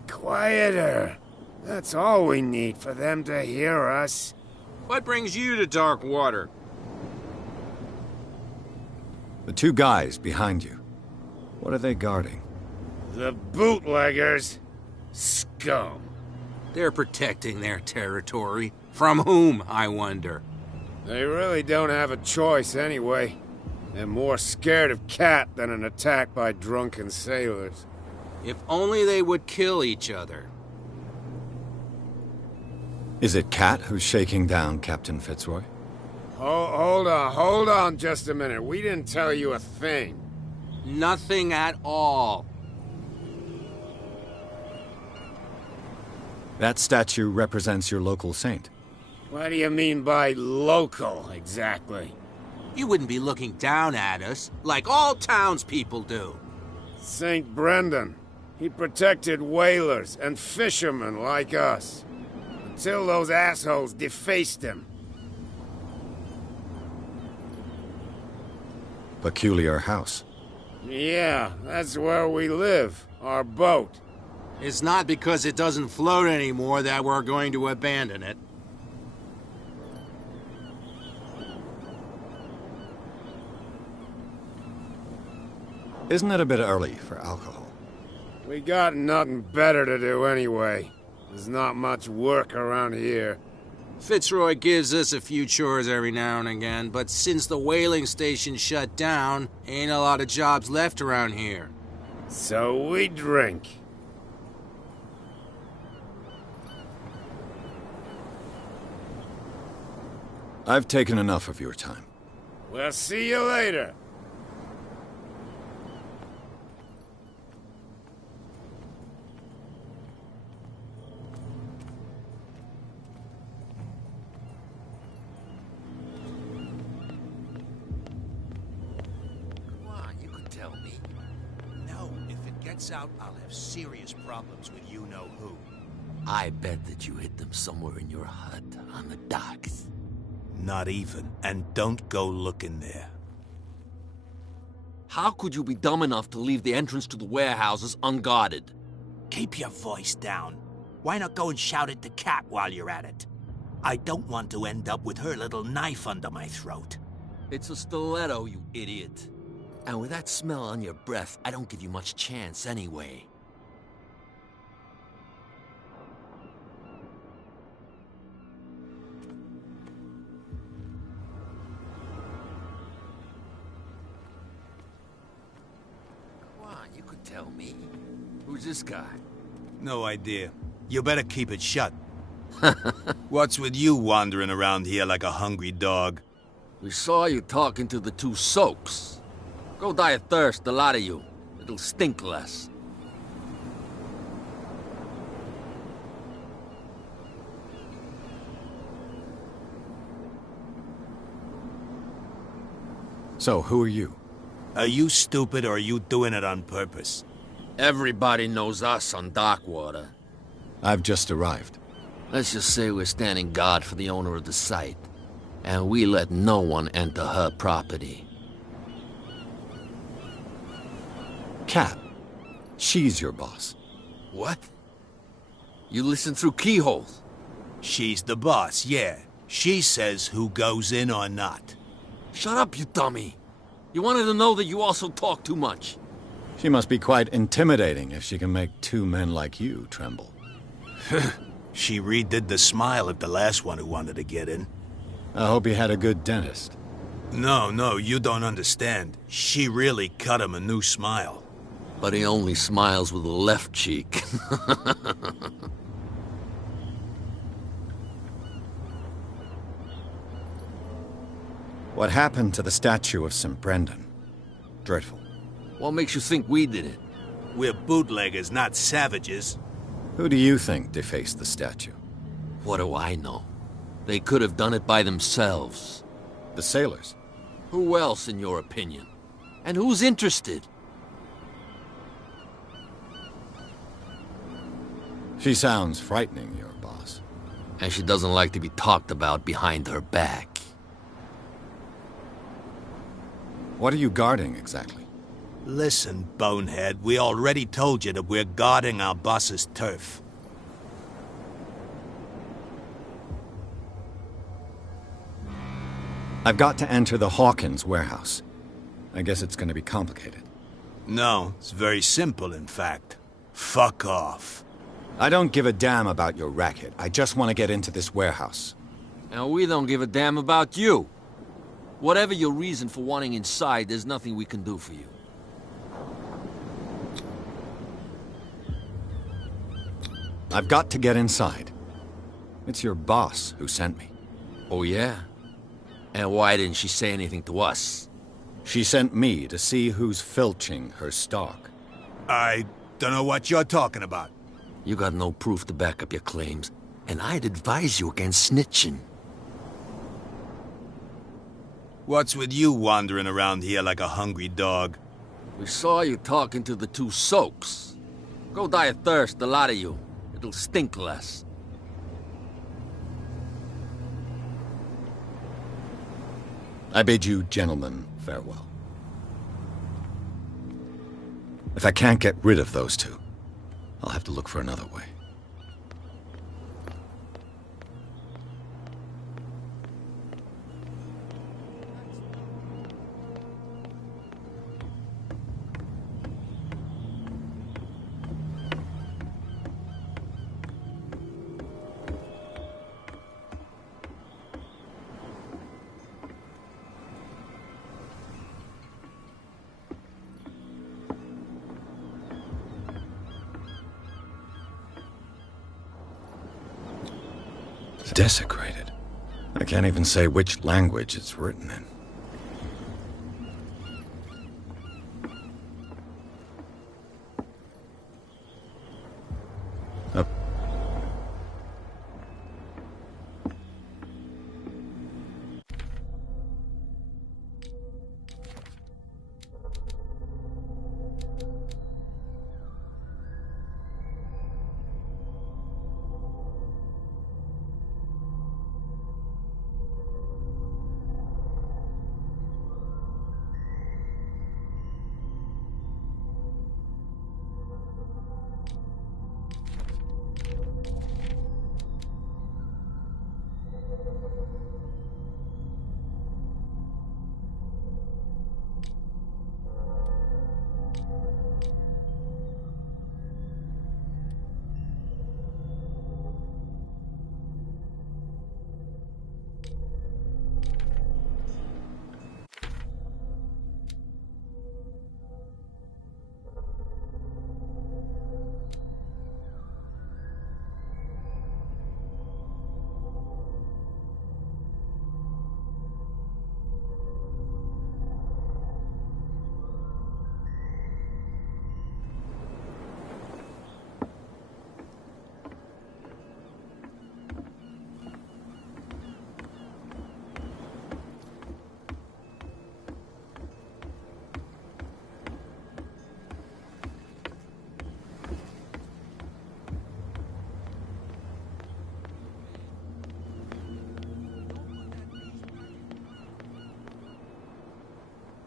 Quieter. That's all we need for them to hear us. What brings you to Darkwater? The two guys behind you. What are they guarding? The bootleggers. Scum. They're protecting their territory. From whom, I wonder? They really don't have a choice anyway. They're more scared of Cat than an attack by drunken sailors. If only they would kill each other. Is it Cat who's shaking down Captain Fitzroy? Hold on just a minute. We didn't tell you a thing. Nothing at all. That statue represents your local saint. What do you mean by local, exactly? You wouldn't be looking down at us, like all townspeople do. St. Brendan. He protected whalers and fishermen like us. Until those assholes defaced him. Peculiar house. Yeah, that's where we live. Our boat. It's not because it doesn't float anymore that we're going to abandon it. Isn't it a bit early for alcohol? We got nothing better to do anyway. There's not much work around here. Fitzroy gives us a few chores every now and again, but since the whaling station shut down, ain't a lot of jobs left around here. So we drink. I've taken enough of your time. We'll see you later. Out, I'll have serious problems with you-know-who. I bet that you hid them somewhere in your hut on the docks. Not even, and don't go looking there. How could you be dumb enough to leave the entrance to the warehouses unguarded? Keep your voice down. Why not go and shout at the cat while you're at it? I don't want to end up with her little knife under my throat. It's a stiletto, you idiot. And with that smell on your breath, I don't give you much chance anyway. Come on, you could tell me. Who's this guy? No idea. You better keep it shut. What's with you wandering around here like a hungry dog? We saw you talking to the two soaks. Go die of thirst, the lot of you. It'll stink less. So, who are you? Are you stupid or are you doing it on purpose? Everybody knows us on Darkwater. I've just arrived. Let's just say we're standing guard for the owner of the site. And we let no one enter her property. Cat. She's your boss. What? You listen through keyholes? She's the boss, yeah. She says who goes in or not. Shut up, you dummy. You wanted to know that you also talk too much. She must be quite intimidating if she can make two men like you tremble. She redid the smile at the last one who wanted to get in. I hope you had a good dentist. No, you don't understand. She really cut him a new smile. But he only smiles with the left cheek. What happened to the statue of St. Brendan? Dreadful. What makes you think we did it? We're bootleggers, not savages. Who do you think defaced the statue? What do I know? They could have done it by themselves. The sailors? Who else, in your opinion? And who's interested? She sounds frightening, your boss. And she doesn't like to be talked about behind her back. What are you guarding, exactly? Listen, bonehead, we already told you that we're guarding our boss's turf. I've got to enter the Hawkins warehouse. I guess it's going to be complicated. No, it's very simple, in fact. Fuck off. I don't give a damn about your racket. I just want to get into this warehouse. And we don't give a damn about you. Whatever your reason for wanting inside, there's nothing we can do for you. I've got to get inside. It's your boss who sent me. Oh, yeah? And why didn't she say anything to us? She sent me to see who's filching her stock. I don't know what you're talking about. You got no proof to back up your claims, and I'd advise you against snitching. What's with you wandering around here like a hungry dog? We saw you talking to the two soaks. Go die of thirst, the lot of you. It'll stink less. I bid you gentlemen farewell. If I can't get rid of those two, I'll have to look for another way. Desecrated. I can't even say which language it's written in.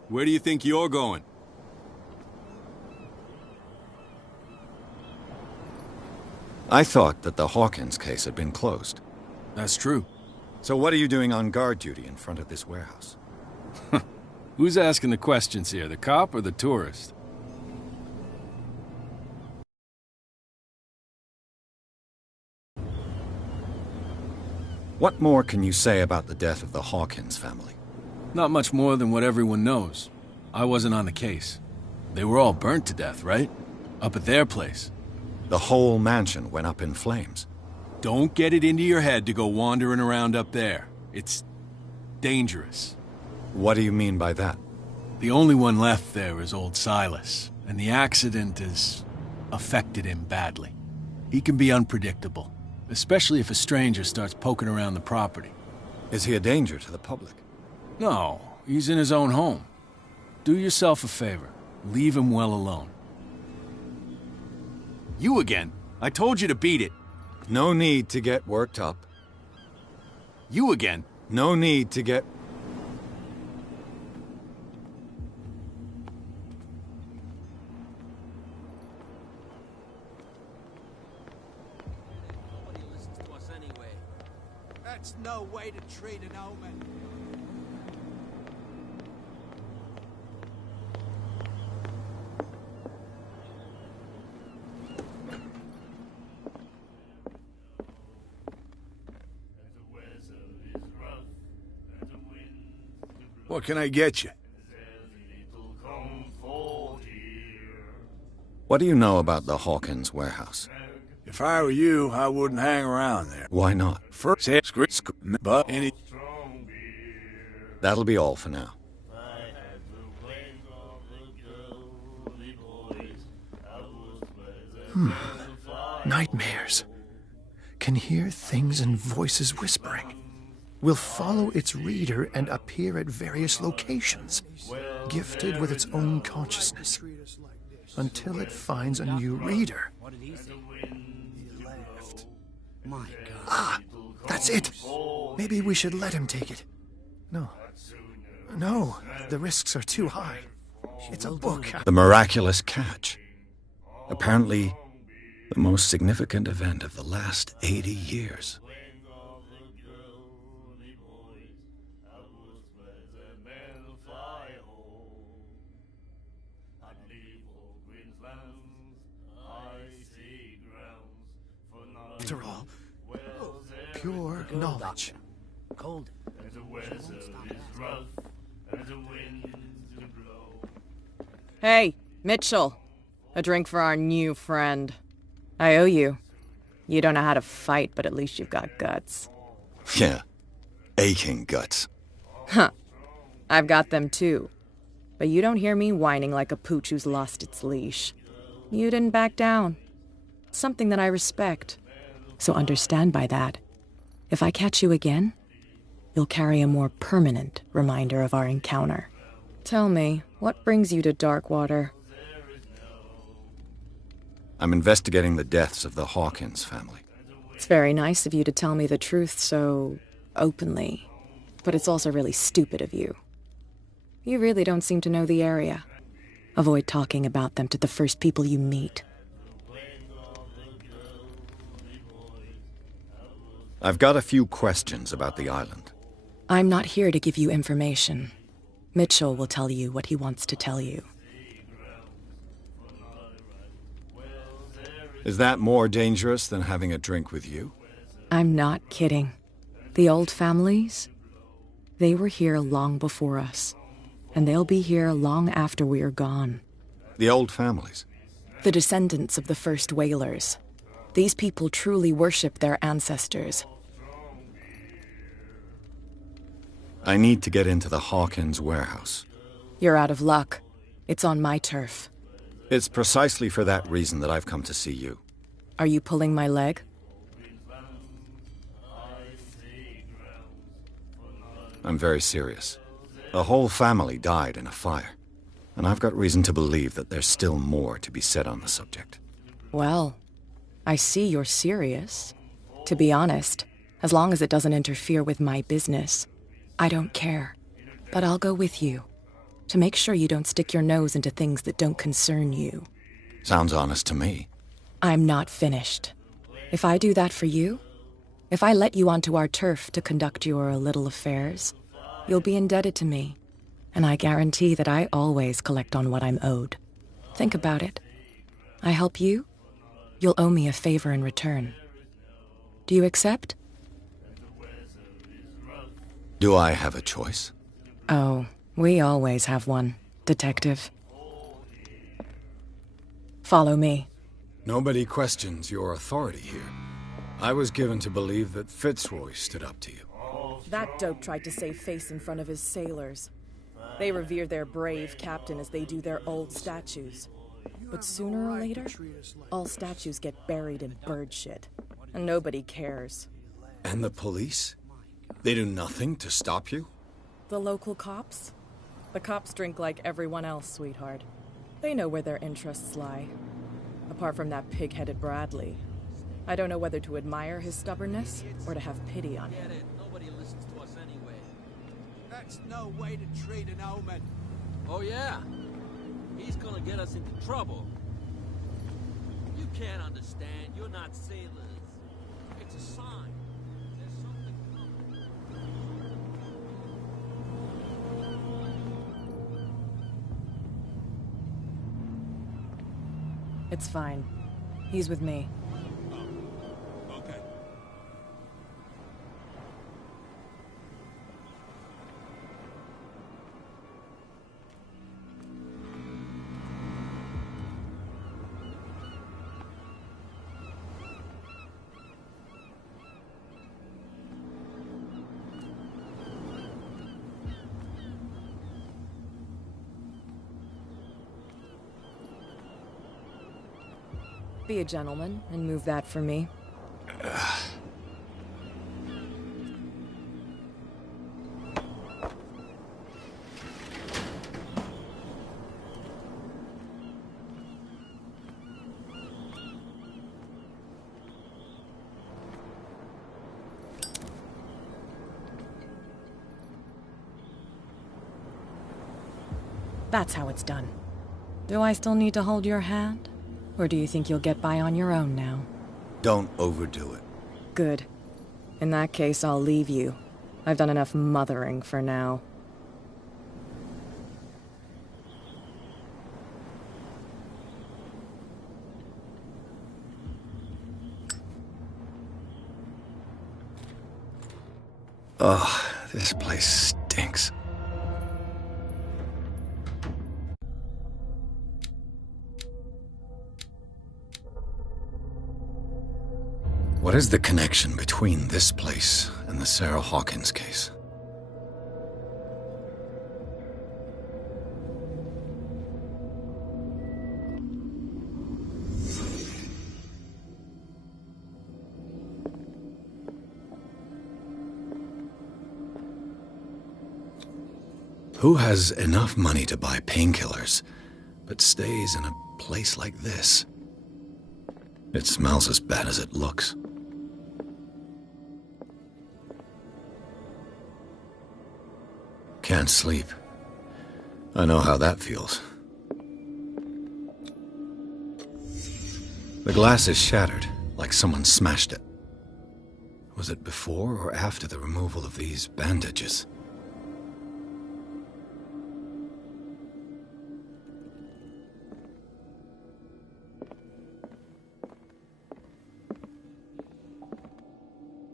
Where do you think you're going? I thought that the Hawkins case had been closed. That's true. So what are you doing on guard duty in front of this warehouse? Who's asking the questions here, the cop or the tourist? What more can you say about the death of the Hawkins family? Not much more than what everyone knows. I wasn't on the case. They were all burnt to death, right? Up at their place. The whole mansion went up in flames. Don't get it into your head to go wandering around up there. It's dangerous. What do you mean by that? The only one left there is old Silas, and the accident has affected him badly. He can be unpredictable, especially if a stranger starts poking around the property. Is he a danger to the public? No, he's in his own home. Do yourself a favor. Leave him well alone. You again. I told you to beat it. No need to get worked up. You again. No need to get... That's no way to treat an omen. What can I get you? What do you know about the Hawkins warehouse? If I were you, I wouldn't hang around there. Why not? First, but any... That'll be all for now. Nightmares. Can hear things and voices whispering. Will follow its reader and appear at various locations, gifted with its own consciousness, until it finds a new reader. Ah, that's it. Maybe we should let him take it. No, the risks are too high. It's a book. The miraculous catch. Apparently, the most significant event of the last 80 years. After all, pure knowledge. Cold. Hey, Mitchell. A drink for our new friend. I owe you. You don't know how to fight, but at least you've got guts. Yeah, aching guts. Huh. I've got them too. But you don't hear me whining like a pooch who's lost its leash. You didn't back down. Something that I respect. So understand by that, if I catch you again, you'll carry a more permanent reminder of our encounter. Tell me, what brings you to Darkwater? I'm investigating the deaths of the Hawkins family. It's very nice of you to tell me the truth so openly, but it's also really stupid of you. You really don't seem to know the area. Avoid talking about them to the first people you meet. I've got a few questions about the island. I'm not here to give you information. Mitchell will tell you what he wants to tell you. Is that more dangerous than having a drink with you? I'm not kidding. The old families, they were here long before us, and they'll be here long after we are gone. The old families? The descendants of the first whalers. These people truly worship their ancestors. I need to get into the Hawkins warehouse. You're out of luck. It's on my turf. It's precisely for that reason that I've come to see you. Are you pulling my leg? I'm very serious. The whole family died in a fire, and I've got reason to believe that there's still more to be said on the subject. Well, I see you're serious. To be honest, as long as it doesn't interfere with my business, I don't care. But I'll go with you, to make sure you don't stick your nose into things that don't concern you. Sounds honest to me. I'm not finished. If I do that for you, if I let you onto our turf to conduct your little affairs, you'll be indebted to me, and I guarantee that I always collect on what I'm owed. Think about it. I help you, you'll owe me a favor in return. Do you accept? Do I have a choice? Oh, we always have one, Detective. Follow me. Nobody questions your authority here. I was given to believe that Fitzroy stood up to you. That dope tried to save face in front of his sailors. They revere their brave captain as they do their old statues. But sooner or later, all statues get buried in bird shit. And nobody cares. And the police? They do nothing to stop you? The local cops? The cops drink like everyone else, sweetheart. They know where their interests lie. Apart from that pig-headed Bradley, I don't know whether to admire his stubbornness or to have pity on him. Nobody listens to us anyway. That's no way to treat an omen. Oh, yeah? He's gonna get us into trouble. You can't understand. You're not sailors. It's a sign. There's something coming. It's fine. He's with me. Okay. Be a gentleman and move that for me. That's how it's done. Do I still need to hold your hand? Or do you think you'll get by on your own now? Don't overdo it. Good. In that case, I'll leave you. I've done enough mothering for now. Ugh, this place stinks. What is the connection between this place and the Sarah Hawkins case? Who has enough money to buy painkillers, but stays in a place like this? It smells as bad as it looks. Can't sleep. I know how that feels. The glass is shattered, like someone smashed it. Was it before or after the removal of these bandages?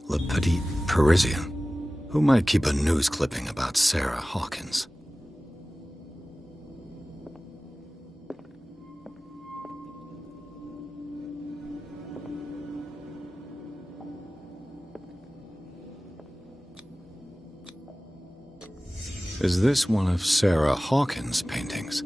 Le Petit Parisien. Who might keep a news clipping about Sarah Hawkins? Is this one of Sarah Hawkins' paintings?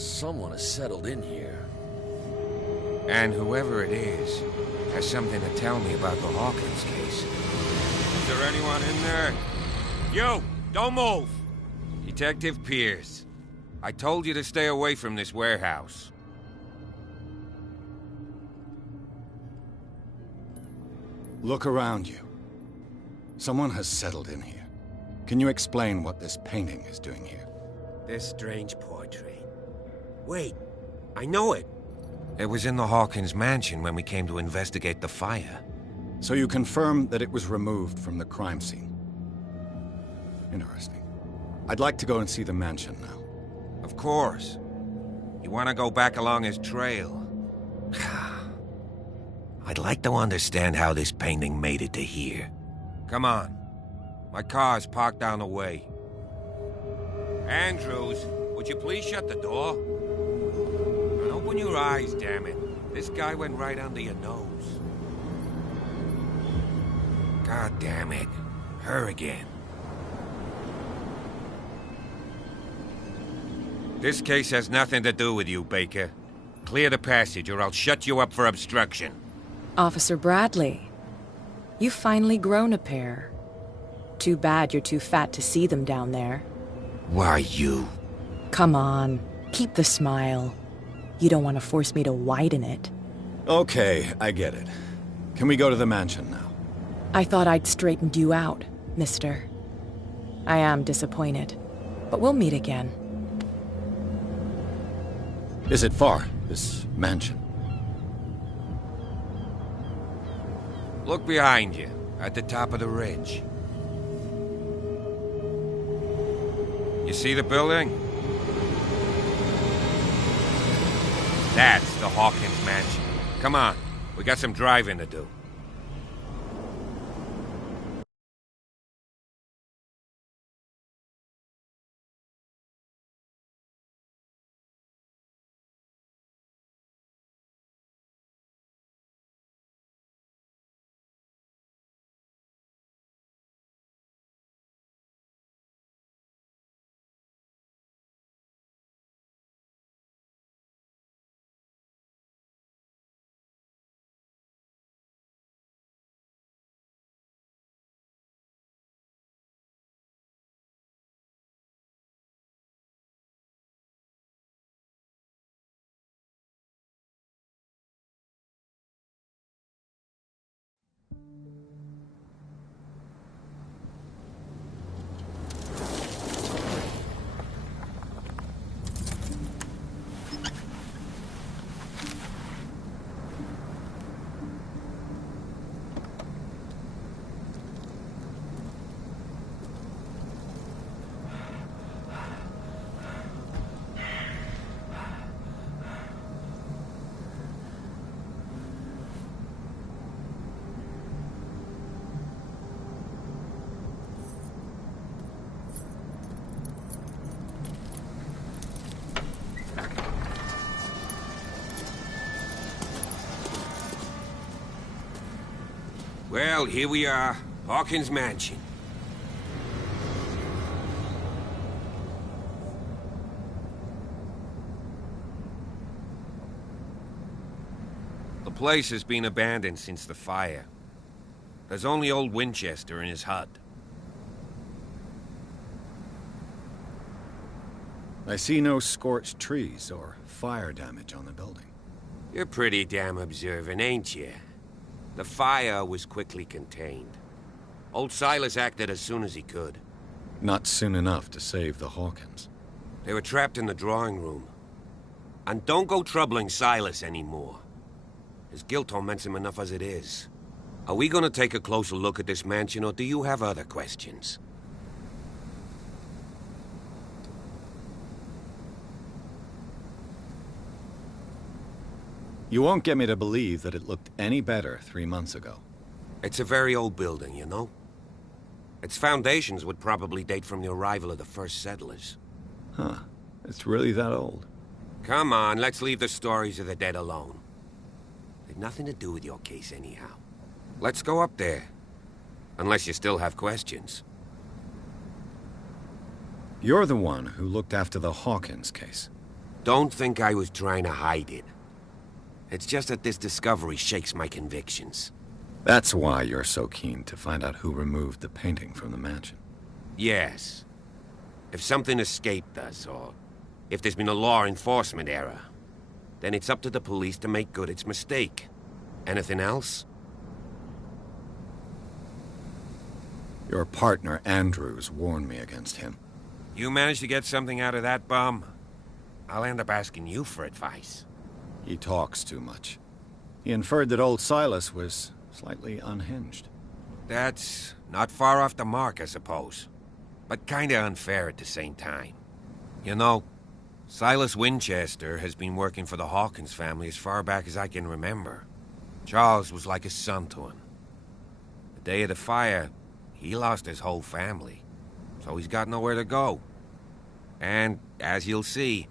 Someone has settled in here. And whoever it is has something to tell me about the Hawkins case. Is there anyone in there? You! Don't move! Detective Pierce. I told you to stay away from this warehouse. Look around you. Someone has settled in here. Can you explain what this painting is doing here? This strange portrait. Wait, I know it. It was in the Hawkins mansion when we came to investigate the fire. So you confirm that it was removed from the crime scene? Interesting. I'd like to go and see the mansion now. Of course. You want to go back along his trail? I'd like to understand how this painting made it to here. Come on. My car's parked down the way. Andrews, would you please shut the door? And open your eyes, damn it. This guy went right under your nose. God damn it. Her again. This case has nothing to do with you, Baker. Clear the passage or I'll shut you up for obstruction. Officer Bradley, you've finally grown a pair. Too bad you're too fat to see them down there. Why, you? Come on, keep the smile. You don't want to force me to widen it. Okay, I get it. Can we go to the mansion now? I thought I'd straightened you out, mister. I am disappointed, but we'll meet again. Is it far, this mansion? Look behind you, at the top of the ridge. You see the building? That's the Hawkins mansion. Come on, we got some driving to do. Well, here we are, Hawkins Mansion. The place has been abandoned since the fire. There's only old Winchester in his hut. I see no scorched trees or fire damage on the building. You're pretty damn observant, ain't you? The fire was quickly contained. Old Silas acted as soon as he could. Not soon enough to save the Hawkins. They were trapped in the drawing room. And don't go troubling Silas anymore. His guilt torments him enough as it is. Are we gonna take a closer look at this mansion, or do you have other questions? You won't get me to believe that it looked any better 3 months ago. It's a very old building, you know? Its foundations would probably date from the arrival of the first settlers. Huh. It's really that old. Come on, let's leave the stories of the dead alone. They've nothing to do with your case anyhow. Let's go up there. Unless you still have questions. You're the one who looked after the Hawkins case. Don't think I was trying to hide it. It's just that this discovery shakes my convictions. That's why you're so keen to find out who removed the painting from the mansion. Yes. If something escaped us, or if there's been a law enforcement error, then it's up to the police to make good its mistake. Anything else? Your partner, Andrews, warned me against him. You managed to get something out of that bum? I'll end up asking you for advice. He talks too much. He inferred that old Silas was slightly unhinged. That's not far off the mark, I suppose. But kinda unfair at the same time. You know, Silas Winchester has been working for the Hawkins family as far back as I can remember. Charles was like a son to him. The day of the fire, he lost his whole family, so he's got nowhere to go. And, as you'll see,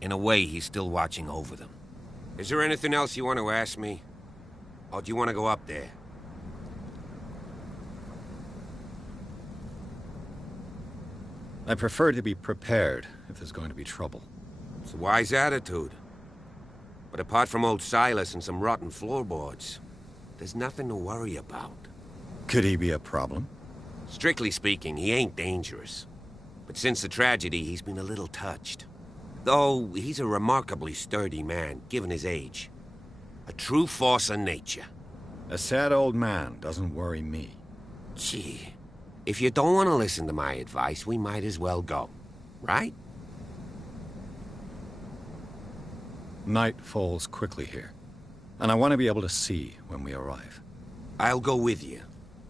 in a way, he's still watching over them. Is there anything else you want to ask me? Or do you want to go up there? I prefer to be prepared if there's going to be trouble. It's a wise attitude. But apart from old Silas and some rotten floorboards, there's nothing to worry about. Could he be a problem? Strictly speaking, he ain't dangerous. But since the tragedy, he's been a little touched. Though he's a remarkably sturdy man, given his age. A true force of nature. A sad old man doesn't worry me. Gee, if you don't want to listen to my advice, we might as well go. Right? Night falls quickly here, and I want to be able to see when we arrive. I'll go with you,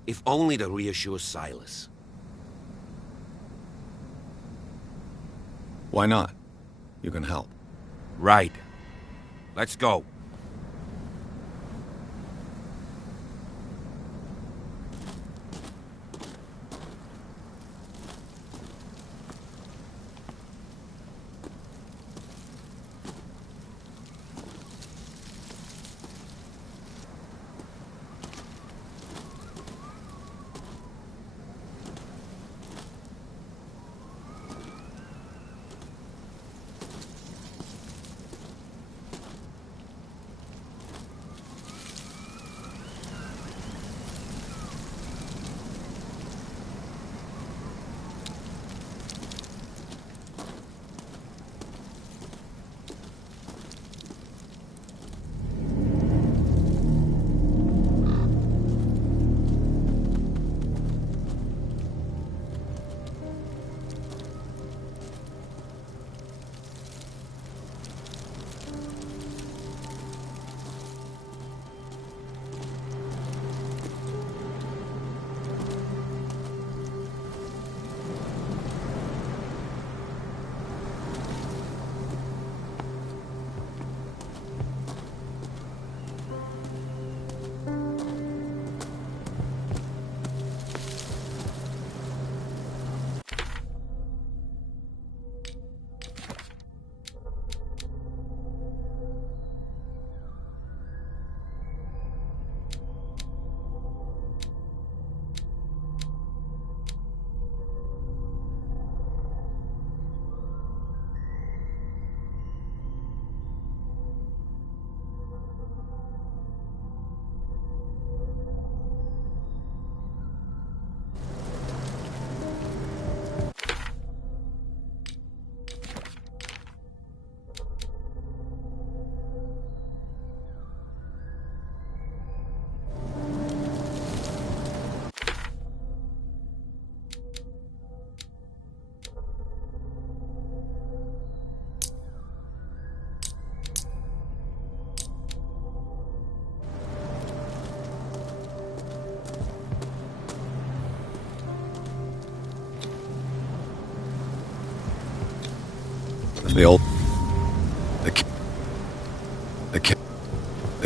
if only to reassure Silas. Why not? You can help. Right. Let's go.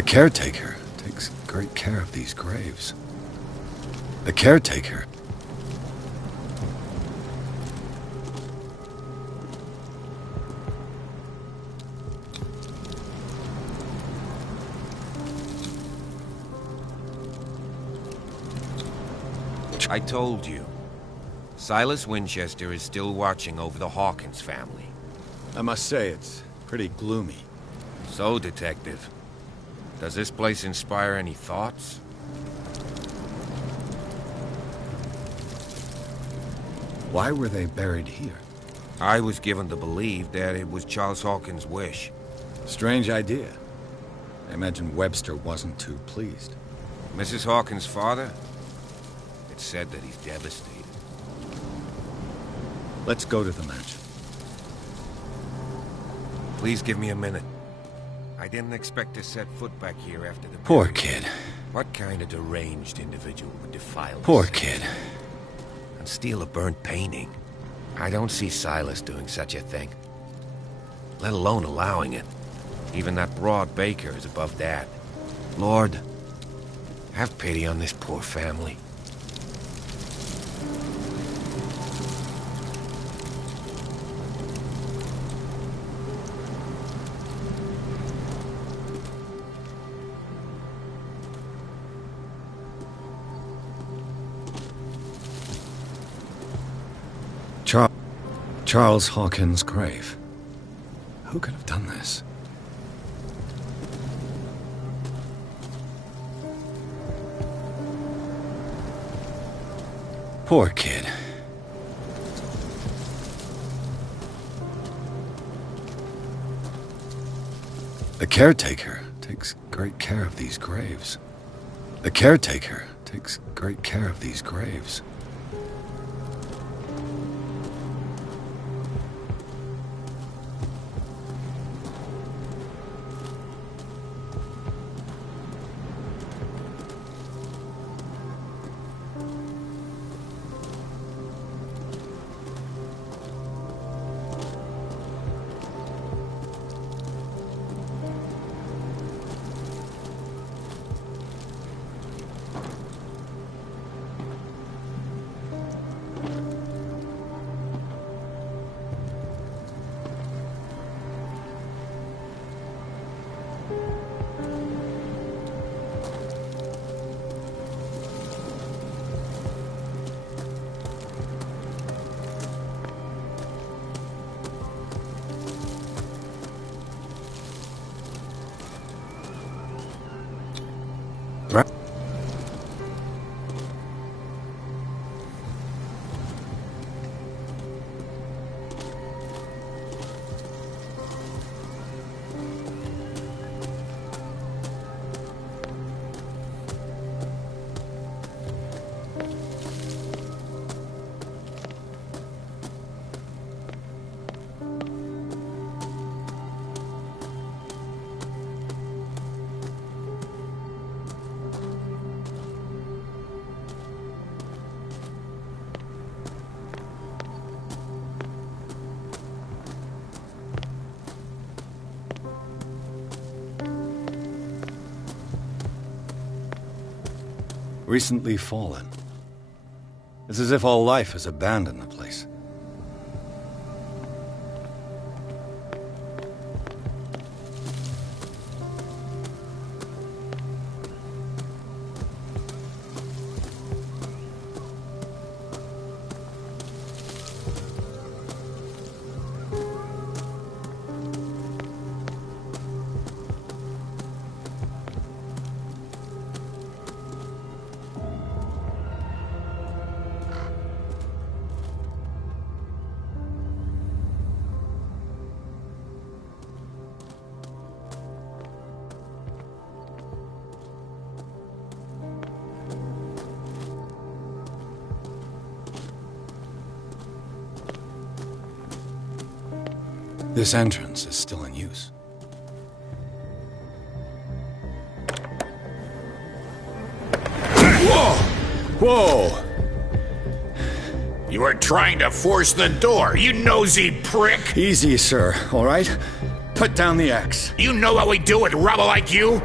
The caretaker takes great care of these graves. The caretaker. I told you. Silas Winchester is still watching over the Hawkins family. I must say, it's Pretty gloomy. So, Detective, does this place inspire any thoughts? Why were they buried here? I was given to believe that it was Charles Hawkins' wish. Strange idea. I imagine Webster wasn't too pleased. Mrs. Hawkins' father? It's said that he's devastated. Let's go to the mansion. Please give me a minute. I didn't expect to set foot back here after the... Poor kid. What kind of deranged individual would defile... Poor kid. And steal a burnt painting? I don't see Silas doing such a thing. Let alone allowing it. Even that broad baker is above that. Lord, have pity on this poor family. Charles Hawkins' grave. Who could have done this? Poor kid. The caretaker takes great care of these graves. The caretaker takes great care of these graves. Recently fallen. It's as if all life has abandoned the place. This entrance is still in use. Whoa! Whoa! You were trying to force the door, you nosy prick! Easy, sir, all right? Put down the axe. You know what we do with rubble like you?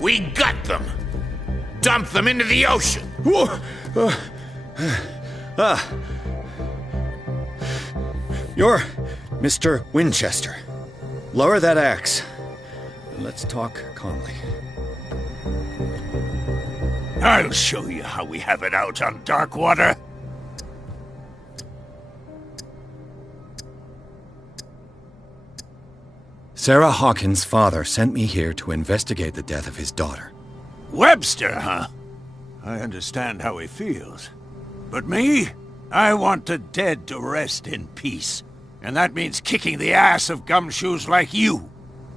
We gut them. Dump them into the ocean. Whoa! You're Mr. Winchester. Lower that axe. Let's talk calmly. I'll show you how we have it out on Darkwater. Sarah Hawkins' father sent me here to investigate the death of his daughter. Webster, huh? I understand how he feels. But me? I want the dead to rest in peace. And that means kicking the ass of gumshoes like you.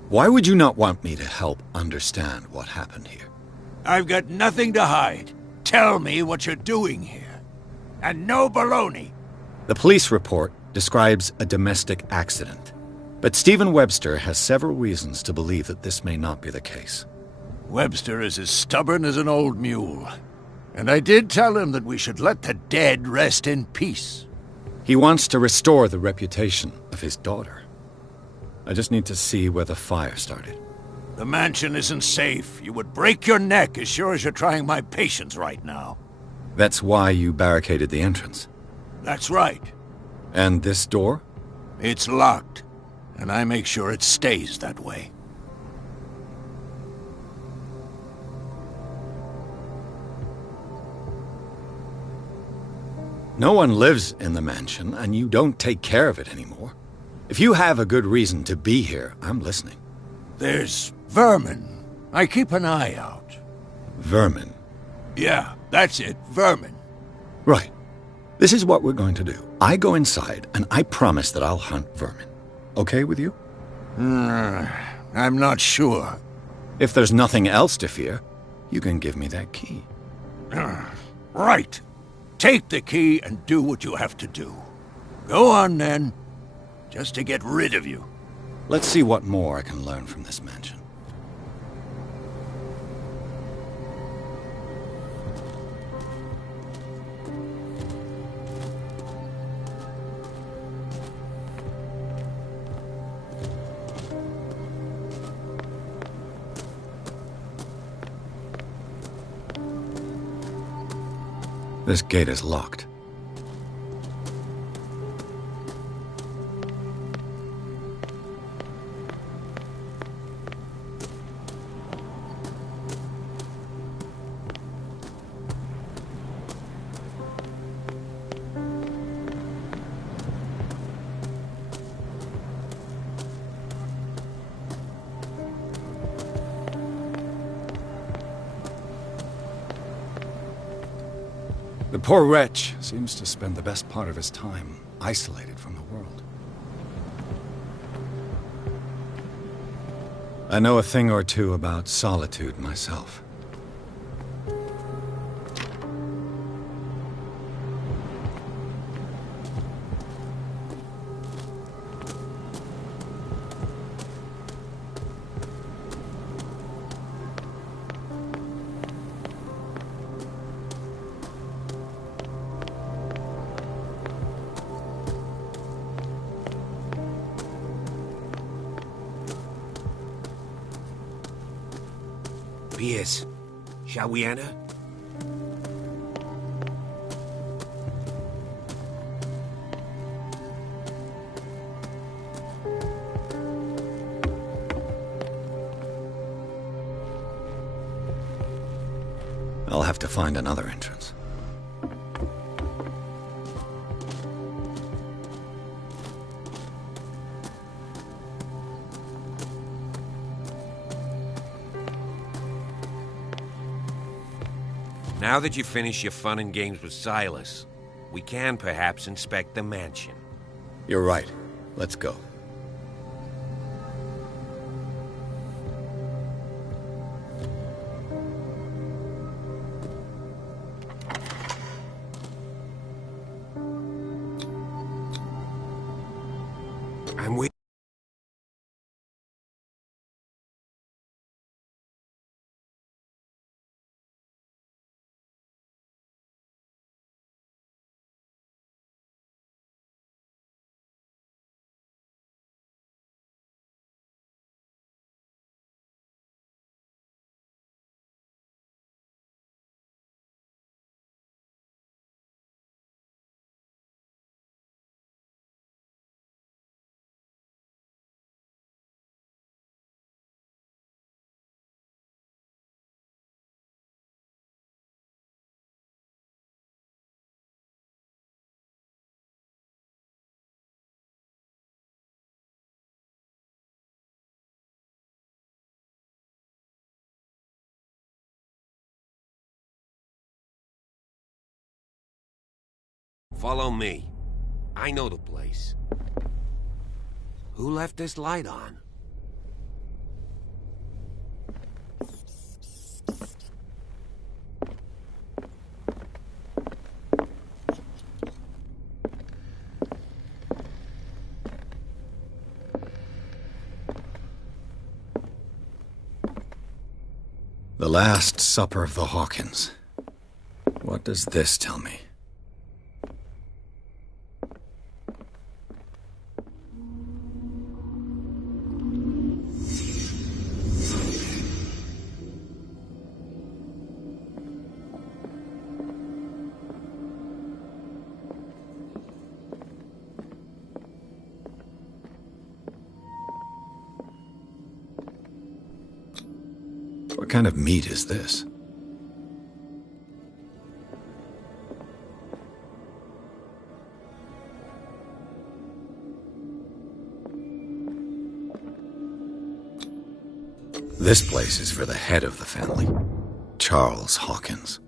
Why would you not want me to help understand what happened here? I've got nothing to hide. Tell me what you're doing here. And no baloney. The police report describes a domestic accident. But Stephen Webster has several reasons to believe that this may not be the case. Webster is as stubborn as an old mule. And I did tell him that we should let the dead rest in peace. He wants to restore the reputation of his daughter. I just need to see where the fire started. The mansion isn't safe. You would break your neck as sure as you're trying my patience right now. That's why you barricaded the entrance. That's right. And this door? It's locked, and I make sure it stays that way. No one lives in the mansion, and you don't take care of it anymore. If you have a good reason to be here, I'm listening. There's vermin. I keep an eye out. Vermin? Yeah, that's it, vermin. Right. This is what we're going to do. I go inside, and I promise that I'll hunt vermin. Okay with you? I'm not sure. If there's nothing else to fear, you can give me that key. Right. Take the key and do what you have to do. Go on, then. Just to get rid of you. Let's see what more I can learn from this mansion. This gate is locked. The poor wretch seems to spend the best part of his time isolated from the world. I know a thing or two about solitude myself. Pierce, shall we enter? I'll have to find another entrance. Now that you've finished your fun and games with Silas, we can perhaps inspect the mansion. You're right. Let's go. I'm waiting. Follow me. I know the place. Who left this light on? The Last Supper of the Hawkins. What does this tell me? What kind of meat is this? This place is for the head of the family, Charles Hawkins.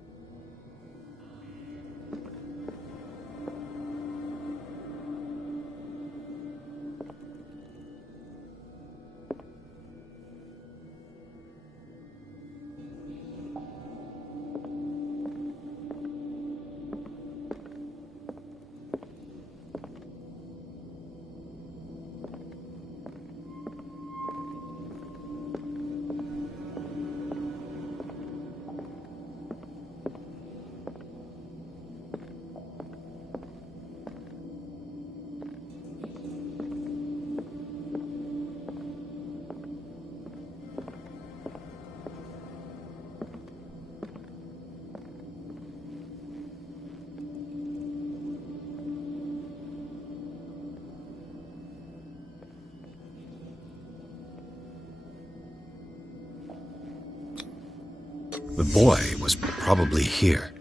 The boy was probably here.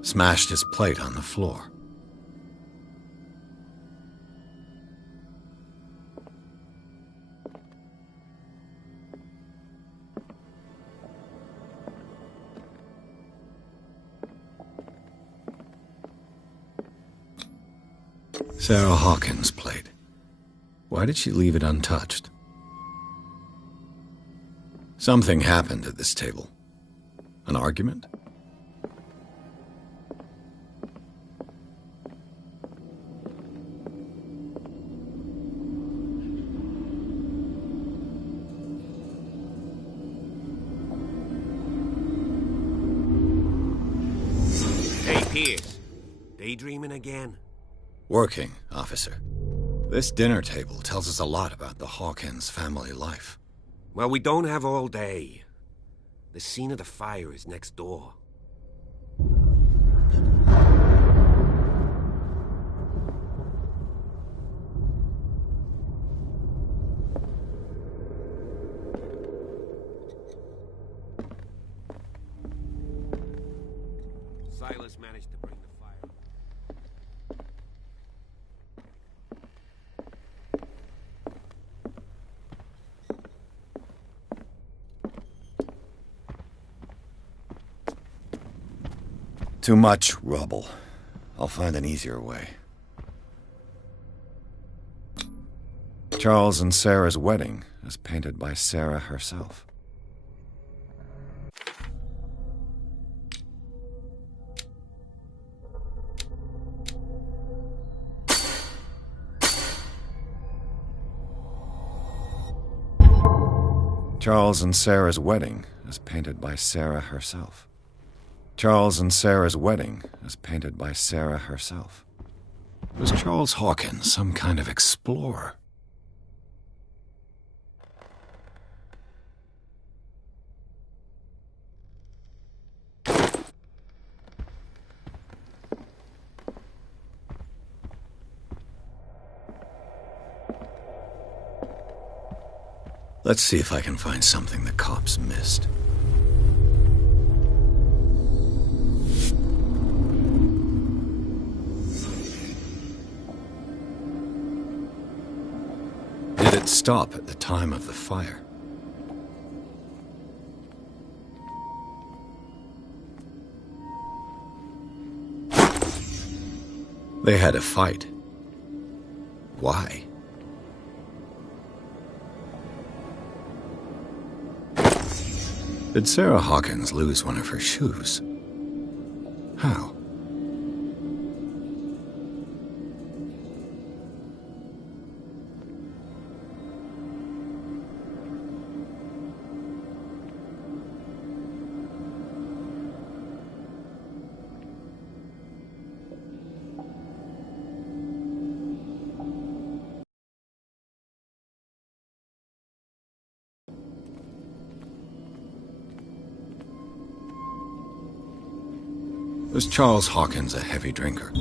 Smashed his plate on the floor. Sarah Hawkins' plate. Why did she leave it untouched? Something happened at this table. An argument? Hey, Pierce. Daydreaming again? Working, officer. This dinner table tells us a lot about the Hawkins family life. Well, we don't have all day. The scene of the fire is next door. Silas managed to bring the fire. Too much rubble. I'll find an easier way. Charles and Sarah's wedding, as painted by Sarah herself. Charles and Sarah's wedding, as painted by Sarah herself. Charles and Sarah's wedding, as painted by Sarah herself. Was Charles Hawkins some kind of explorer? Let's see if I can find something the cops missed. Did it stop at the time of the fire? They had a fight. Why? Did Sarah Hawkins lose one of her shoes? How? Was Charles Hawkins a heavy drinker?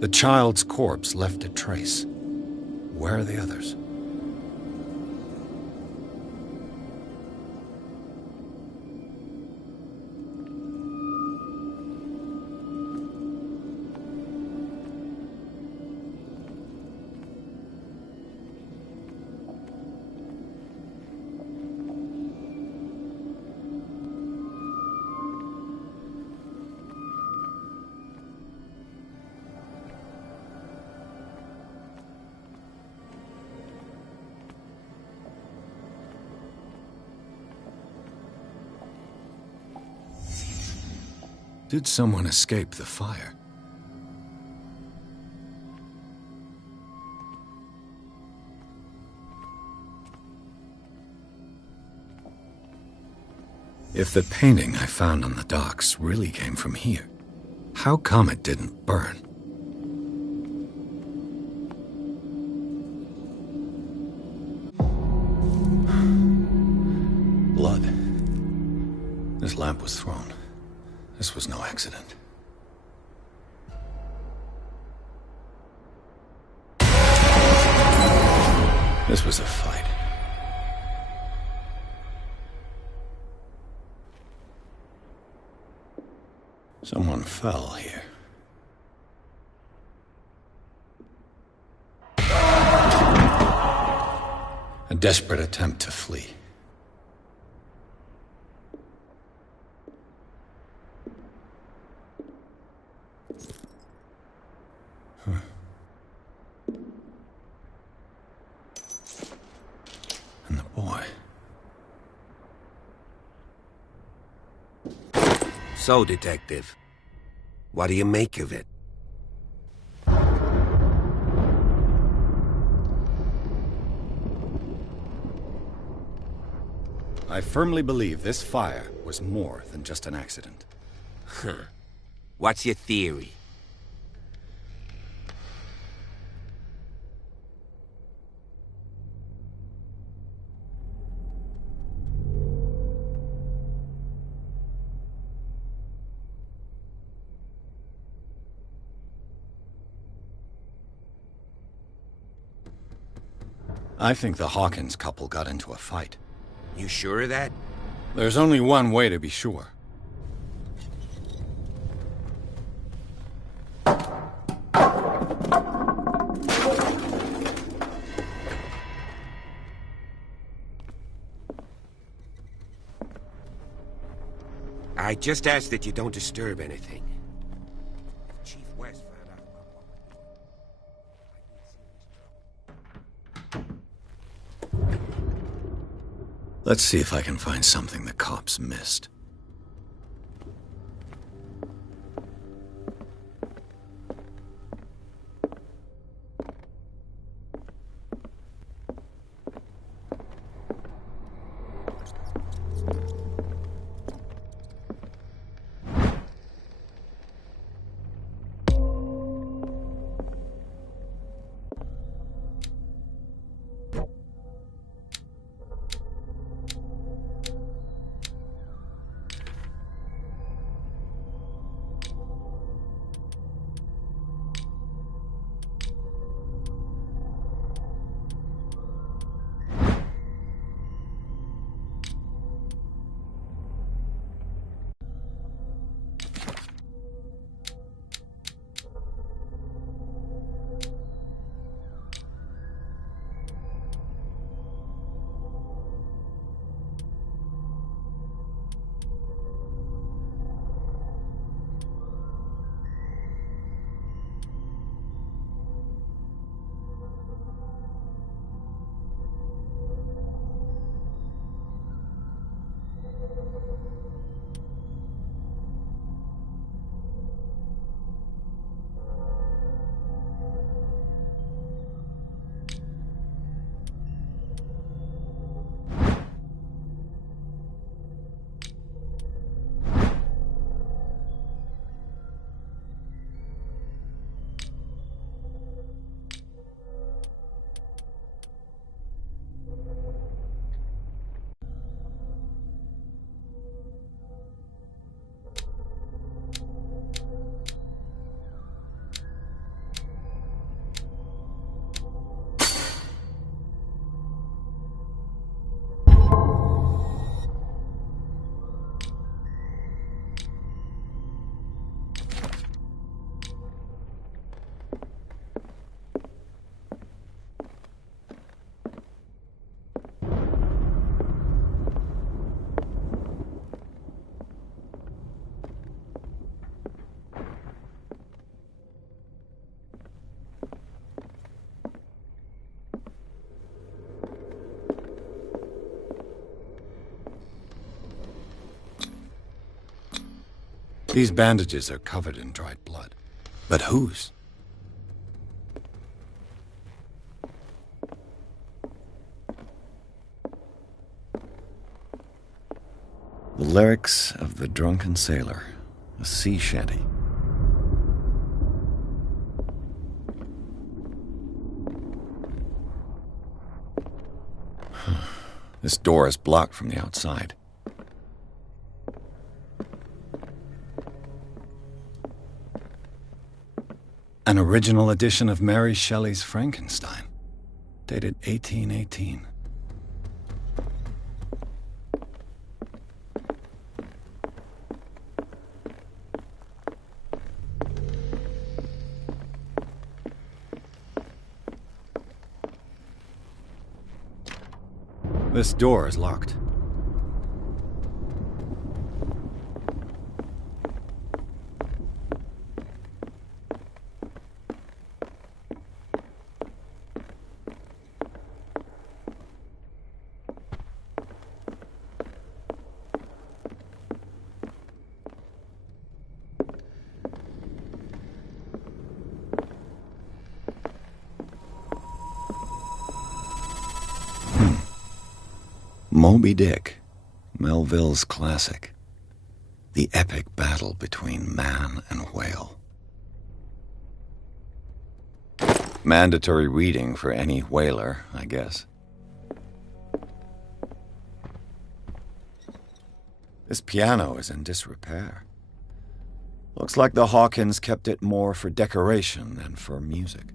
The child's corpse left a trace. Where are the others? Did someone escape the fire? If the painting I found on the docks really came from here, how come it didn't burn? Blood. This lamp was thrown. This was no accident. This was a fight. Someone fell here. A desperate attempt to flee. And the boy. So, Detective, what do you make of it? I firmly believe this fire was more than just an accident. Huh. What's your theory? I think the Hawkins couple got into a fight. You sure of that? There's only one way to be sure. I just ask that you don't disturb anything. If Chief West found out about what we did, Let's see if I can find something the cops missed. These bandages are covered in dried blood. But whose? The lyrics of the drunken sailor, a sea shanty. This door is blocked from the outside. An original edition of Mary Shelley's Frankenstein, dated 1818. This door is locked. Moby Dick, Melville's classic. The epic battle between man and whale. Mandatory reading for any whaler, I guess. This piano is in disrepair. Looks like the Hawkins kept it more for decoration than for music.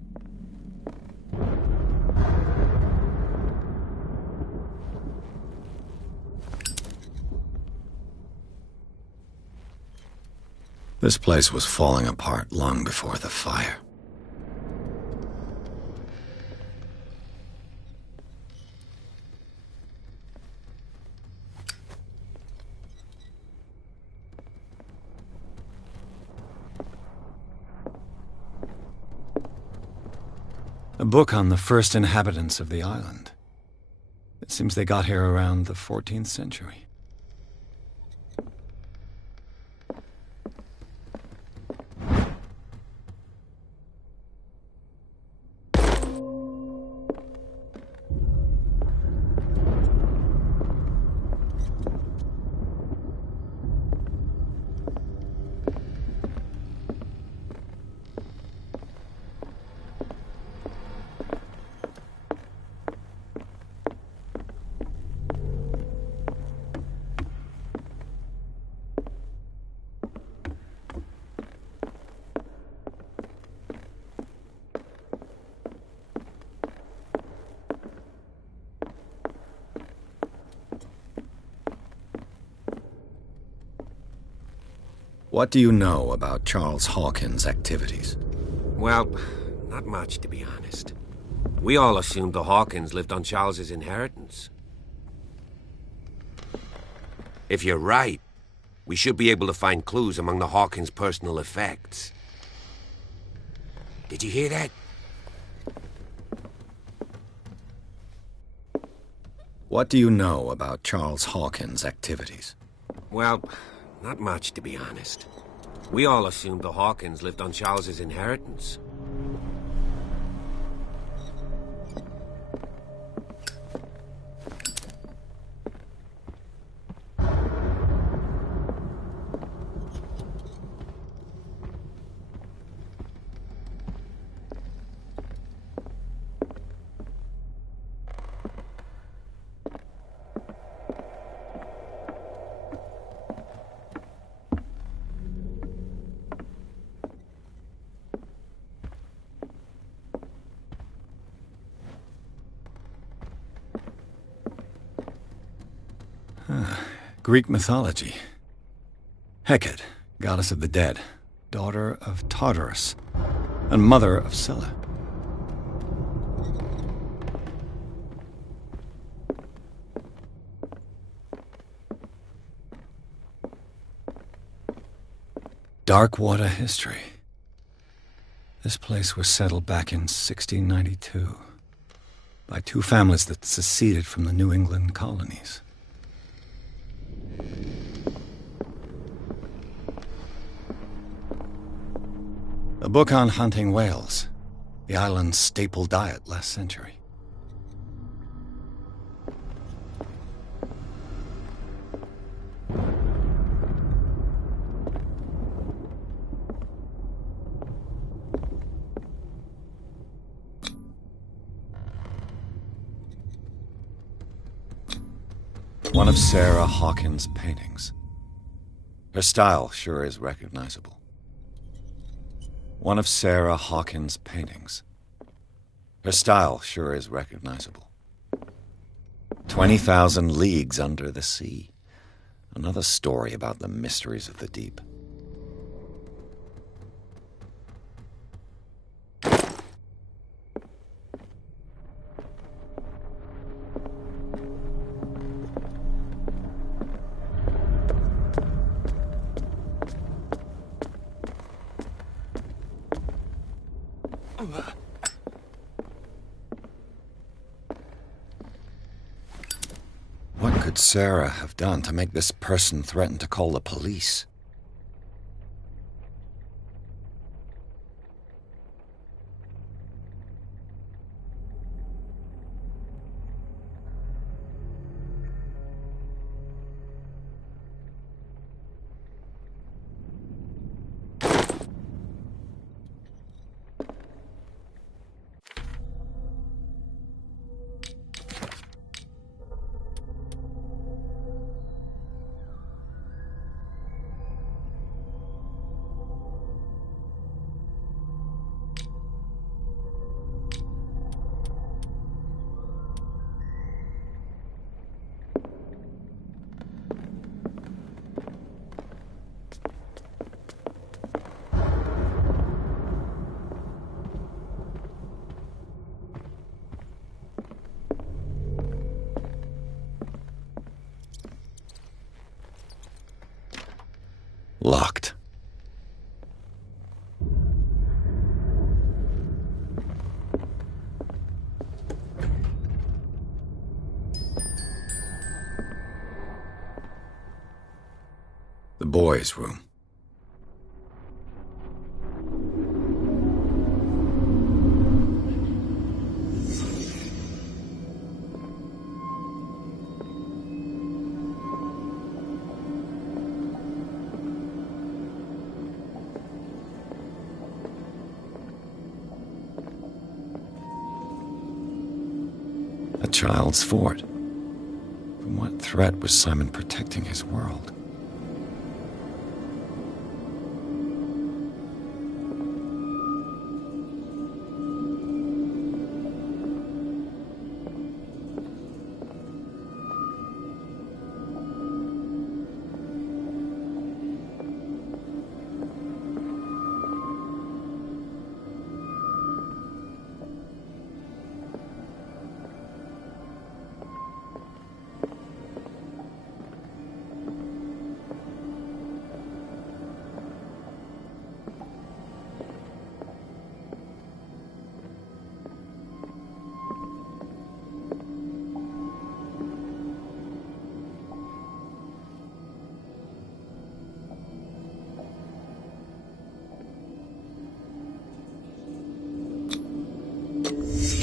This place was falling apart long before the fire. A book on the first inhabitants of the island. It seems they got here around the 14th century. What do you know about Charles Hawkins' activities? Well, not much, to be honest. We all assumed the Hawkins lived on Charles's inheritance. If you're right, we should be able to find clues among the Hawkins' personal effects. Did you hear that? What do you know about Charles Hawkins' activities? Well, not much, to be honest. We all assumed the Hawkins lived on Charles's inheritance. Greek mythology. Hecate, goddess of the dead, daughter of Tartarus, and mother of Scylla. Dark water history. This place was settled back in 1692 by two families that seceded from the New England colonies. A book on hunting whales, the island's staple diet last century. One of Sarah Hawkins' paintings. Her style sure is recognizable. One of Sarah Hawkins' paintings. Her style sure is recognizable. 20,000 Leagues Under the Sea. Another story about the mysteries of the deep. What could Sarah have done to make this person threaten to call the police? Locked. The boys' room. A child's fort. From what threat was Simon protecting his world?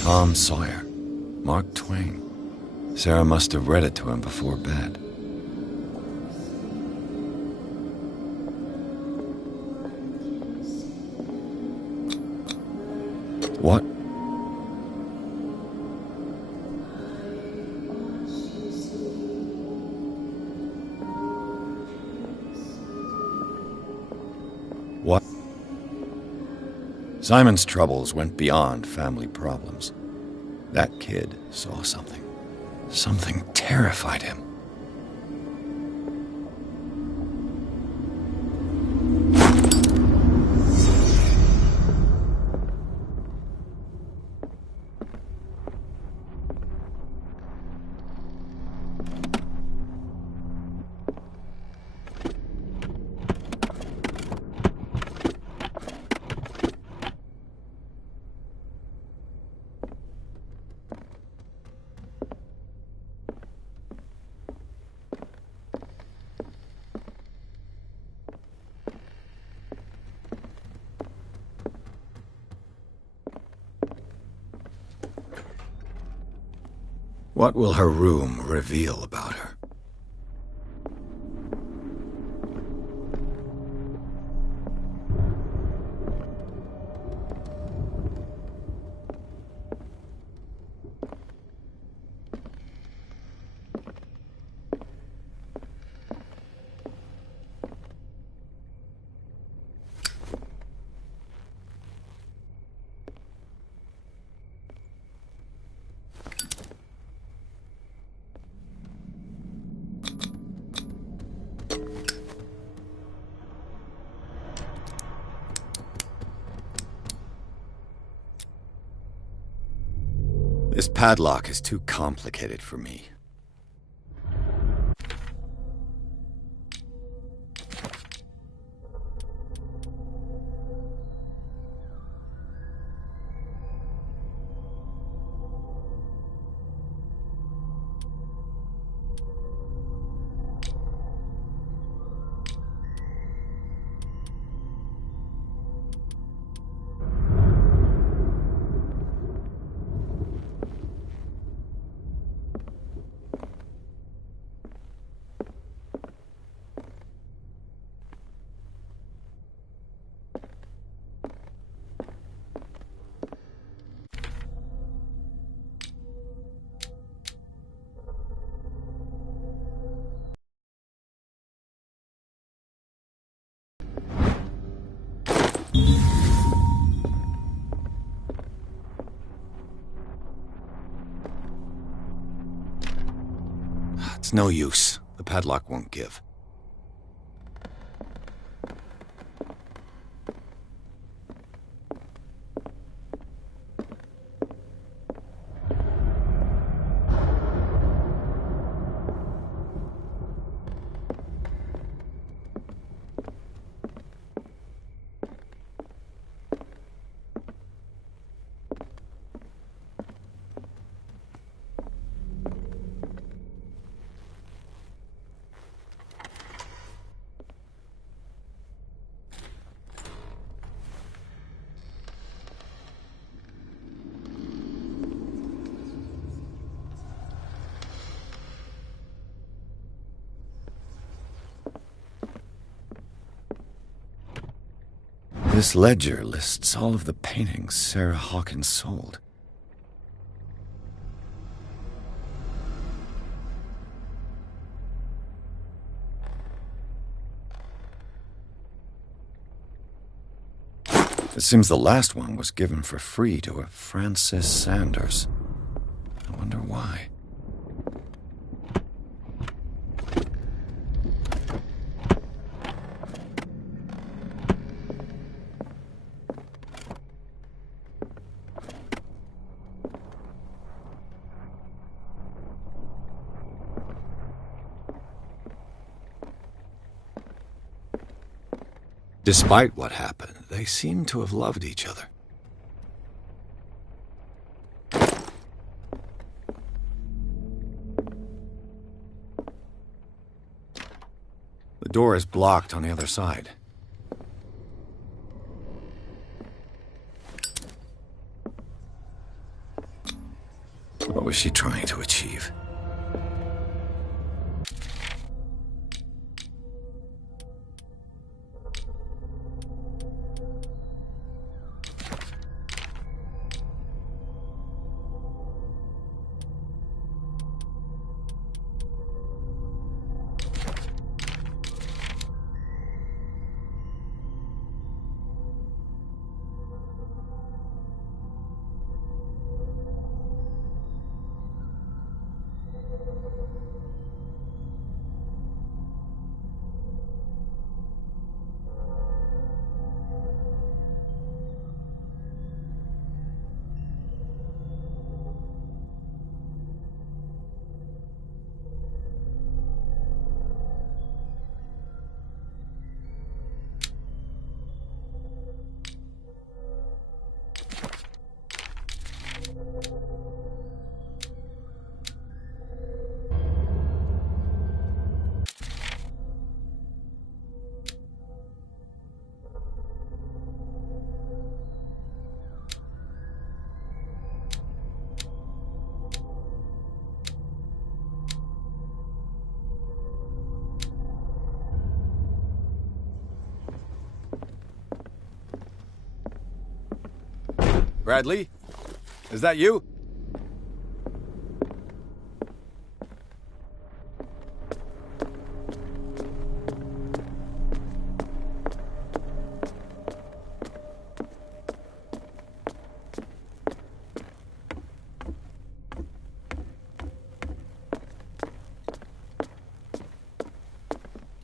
Tom Sawyer, Mark Twain. Sarah must have read it to him before bed. What? What? Simon's troubles went beyond family problems. That kid saw something. Something terrified him. What will her room reveal about her? This padlock is too complicated for me. It's no use. The padlock won't give. This ledger lists all of the paintings Sarah Hawkins sold. It seems the last one was given for free to a Frances Sanders. I wonder why. Despite what happened, they seem to have loved each other. The door is blocked on the other side. What was she trying to achieve? Bradley? Is that you?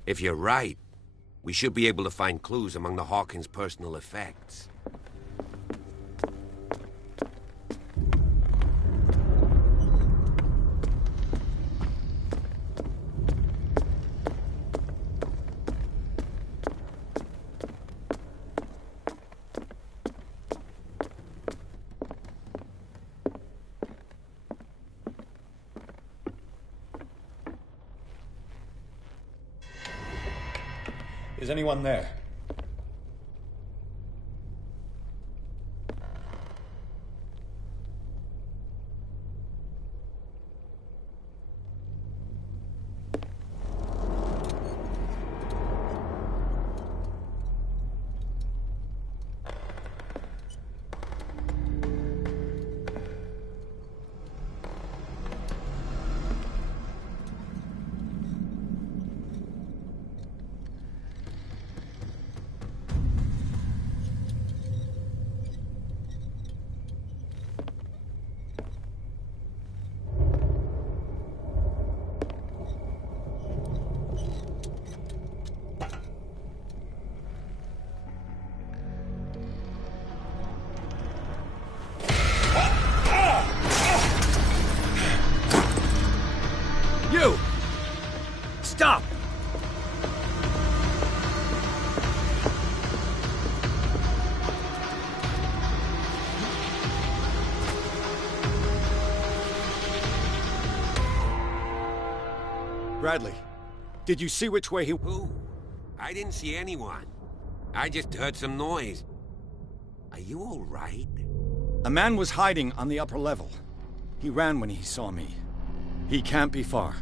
If you're right, we should be able to find clues among the Hawkins' personal effects. Is anyone there? You! Stop! Bradley, did you see which way he... Who? I didn't see anyone. I just heard some noise. Are you all right? A man was hiding on the upper level. He ran when he saw me. He can't be far.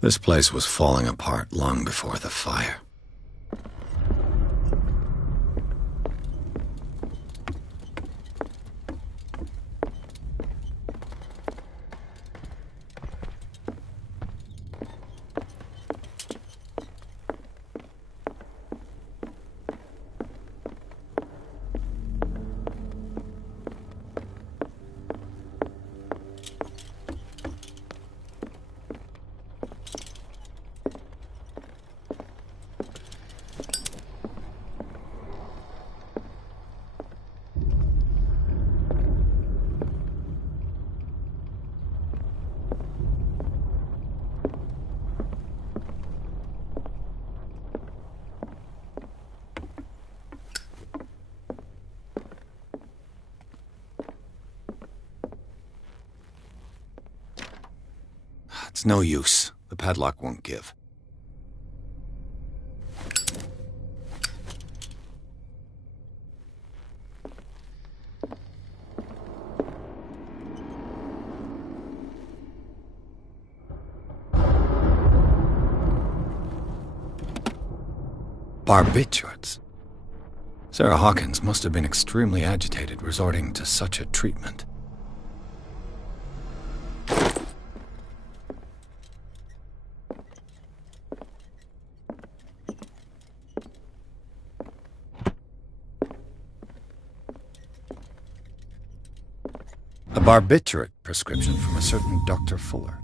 This place was falling apart long before the fire. It's no use. The padlock won't give. Barbiturates? Sarah Hawkins must have been extremely agitated resorting to such a treatment. A barbiturate prescription from a certain Dr. Fuller.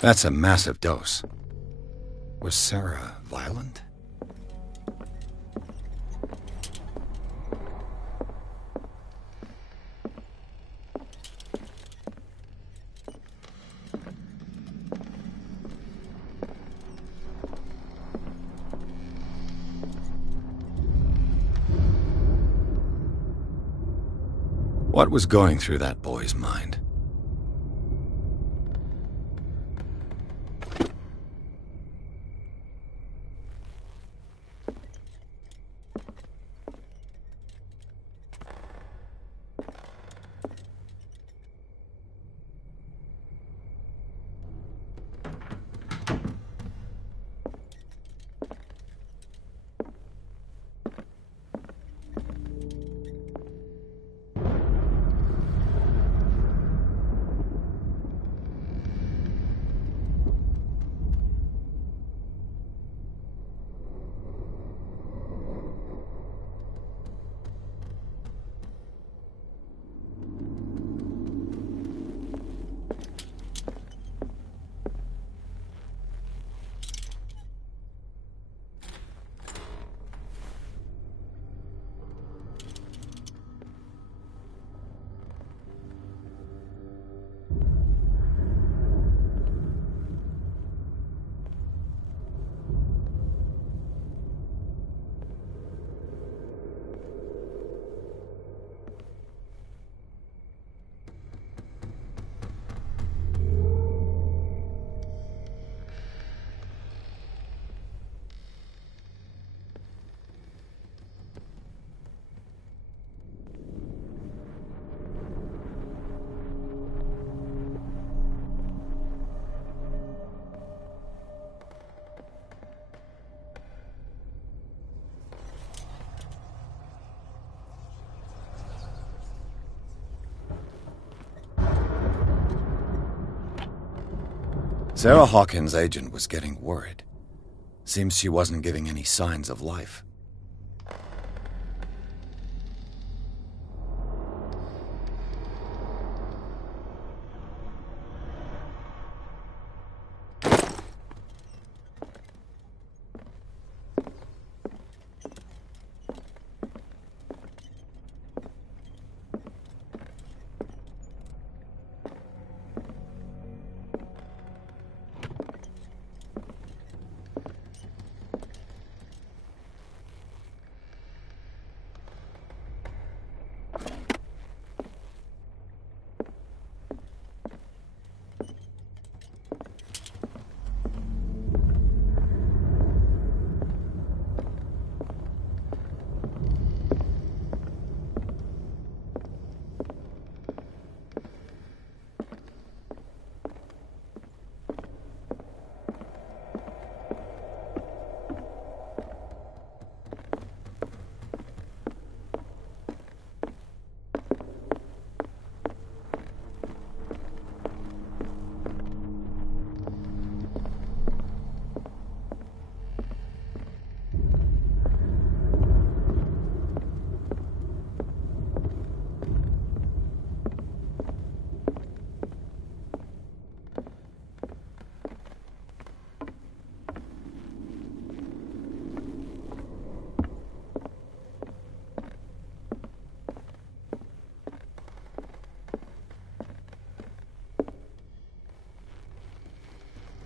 That's a massive dose. Was Sarah violent? What was going through that boy's mind? Sarah Hawkins' agent was getting worried. Seems she wasn't giving any signs of life.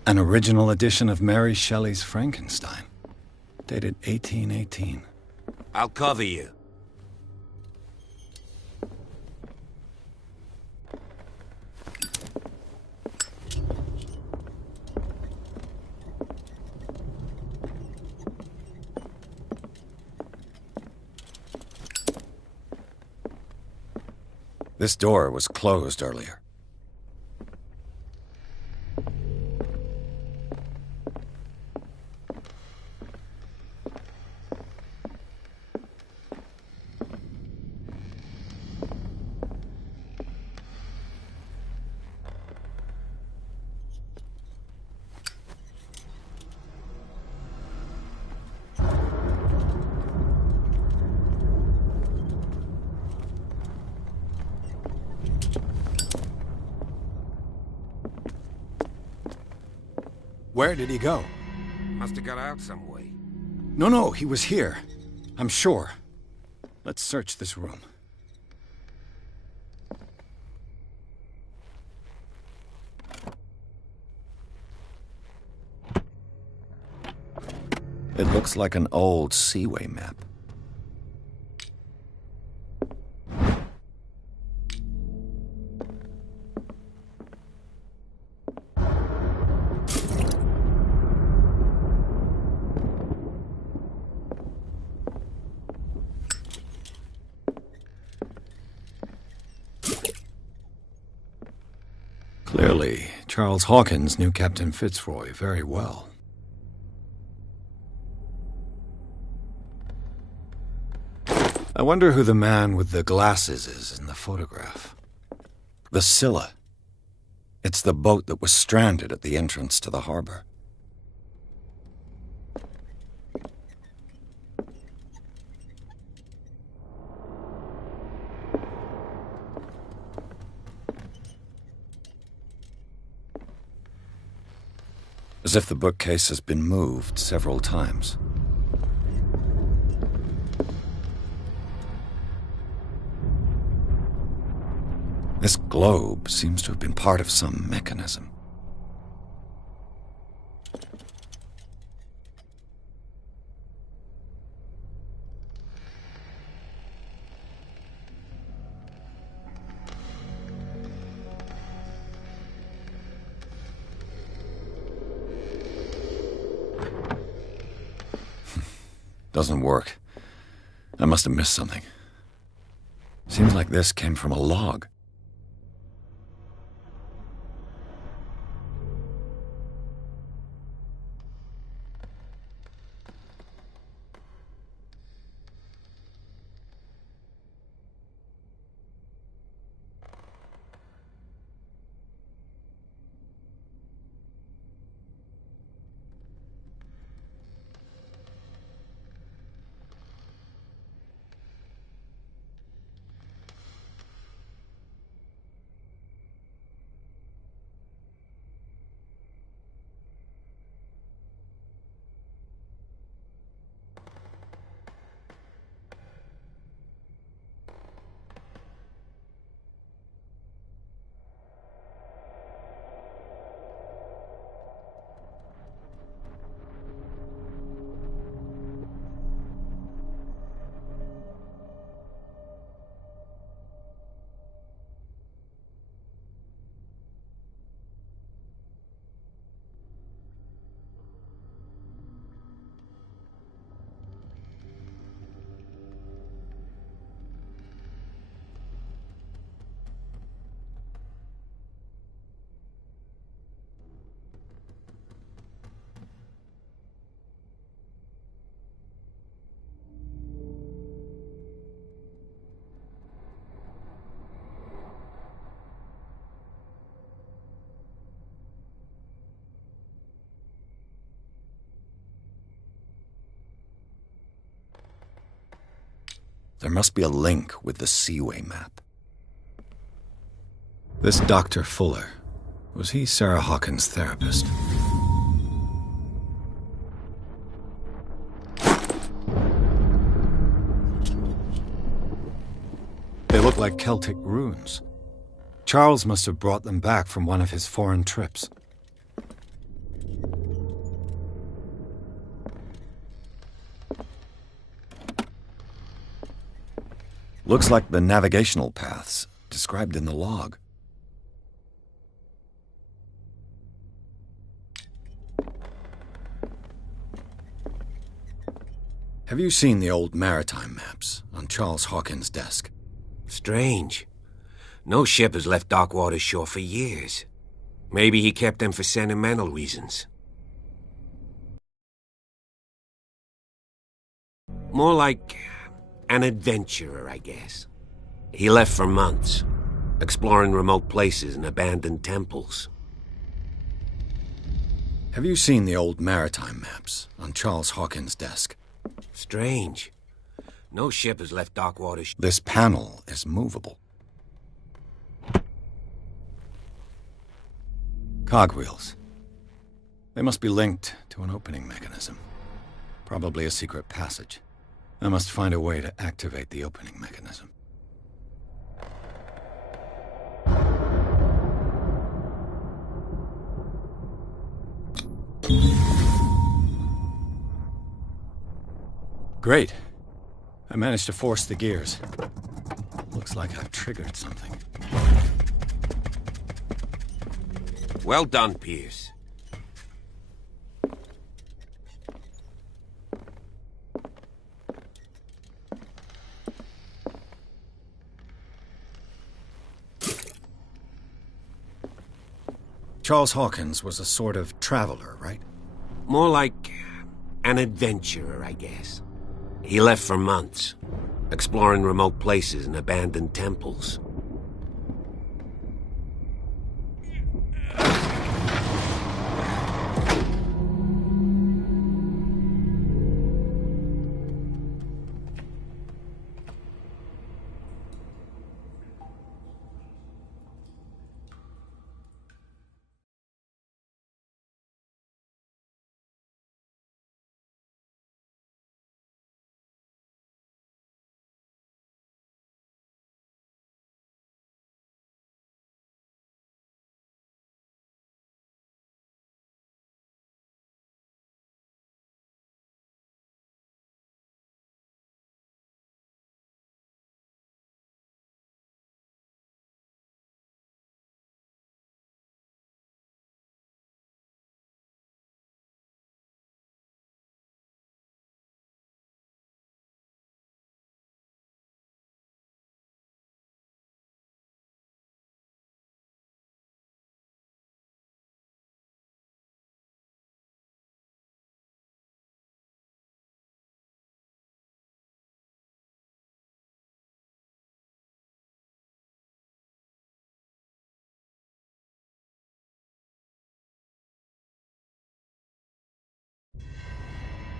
An original edition of Mary Shelley's Frankenstein, dated 1818. I'll cover you. This door was closed earlier. Where did he go? Must have got out some way. No, he was here. I'm sure. Let's search this room. It looks like an old seaway map. Clearly, Charles Hawkins knew Captain Fitzroy very well. I wonder who the man with the glasses is in the photograph. The Scylla. It's the boat that was stranded at the entrance to the harbor. As if the bookcase has been moved several times. This globe seems to have been part of some mechanism. Doesn't work. I must have missed something. Seems like this came from a log. There must be a link with the Seaway map. This Dr. Fuller, was he Sarah Hawkins' therapist? They look like Celtic runes. Charles must have brought them back from one of his foreign trips. Looks like the navigational paths described in the log. Have you seen the old maritime maps on Charles Hawkins' desk? Strange. No ship has left Darkwater's shore for years. Maybe he kept them for sentimental reasons. More like an adventurer, I guess. He left for months, exploring remote places and abandoned temples. Have you seen the old maritime maps on Charles Hawkins' desk? Strange. No ship has left Darkwater. This panel is movable. Cogwheels. They must be linked to an opening mechanism. Probably a secret passage. I must find a way to activate the opening mechanism. Great. I managed to force the gears. Looks like I've triggered something. Well done, Pierce. Charles Hawkins was a sort of traveler, right? More like an adventurer, I guess. He left for months, exploring remote places and abandoned temples.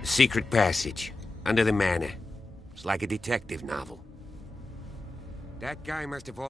Secret passage, under the manor. It's like a detective novel. That guy must have...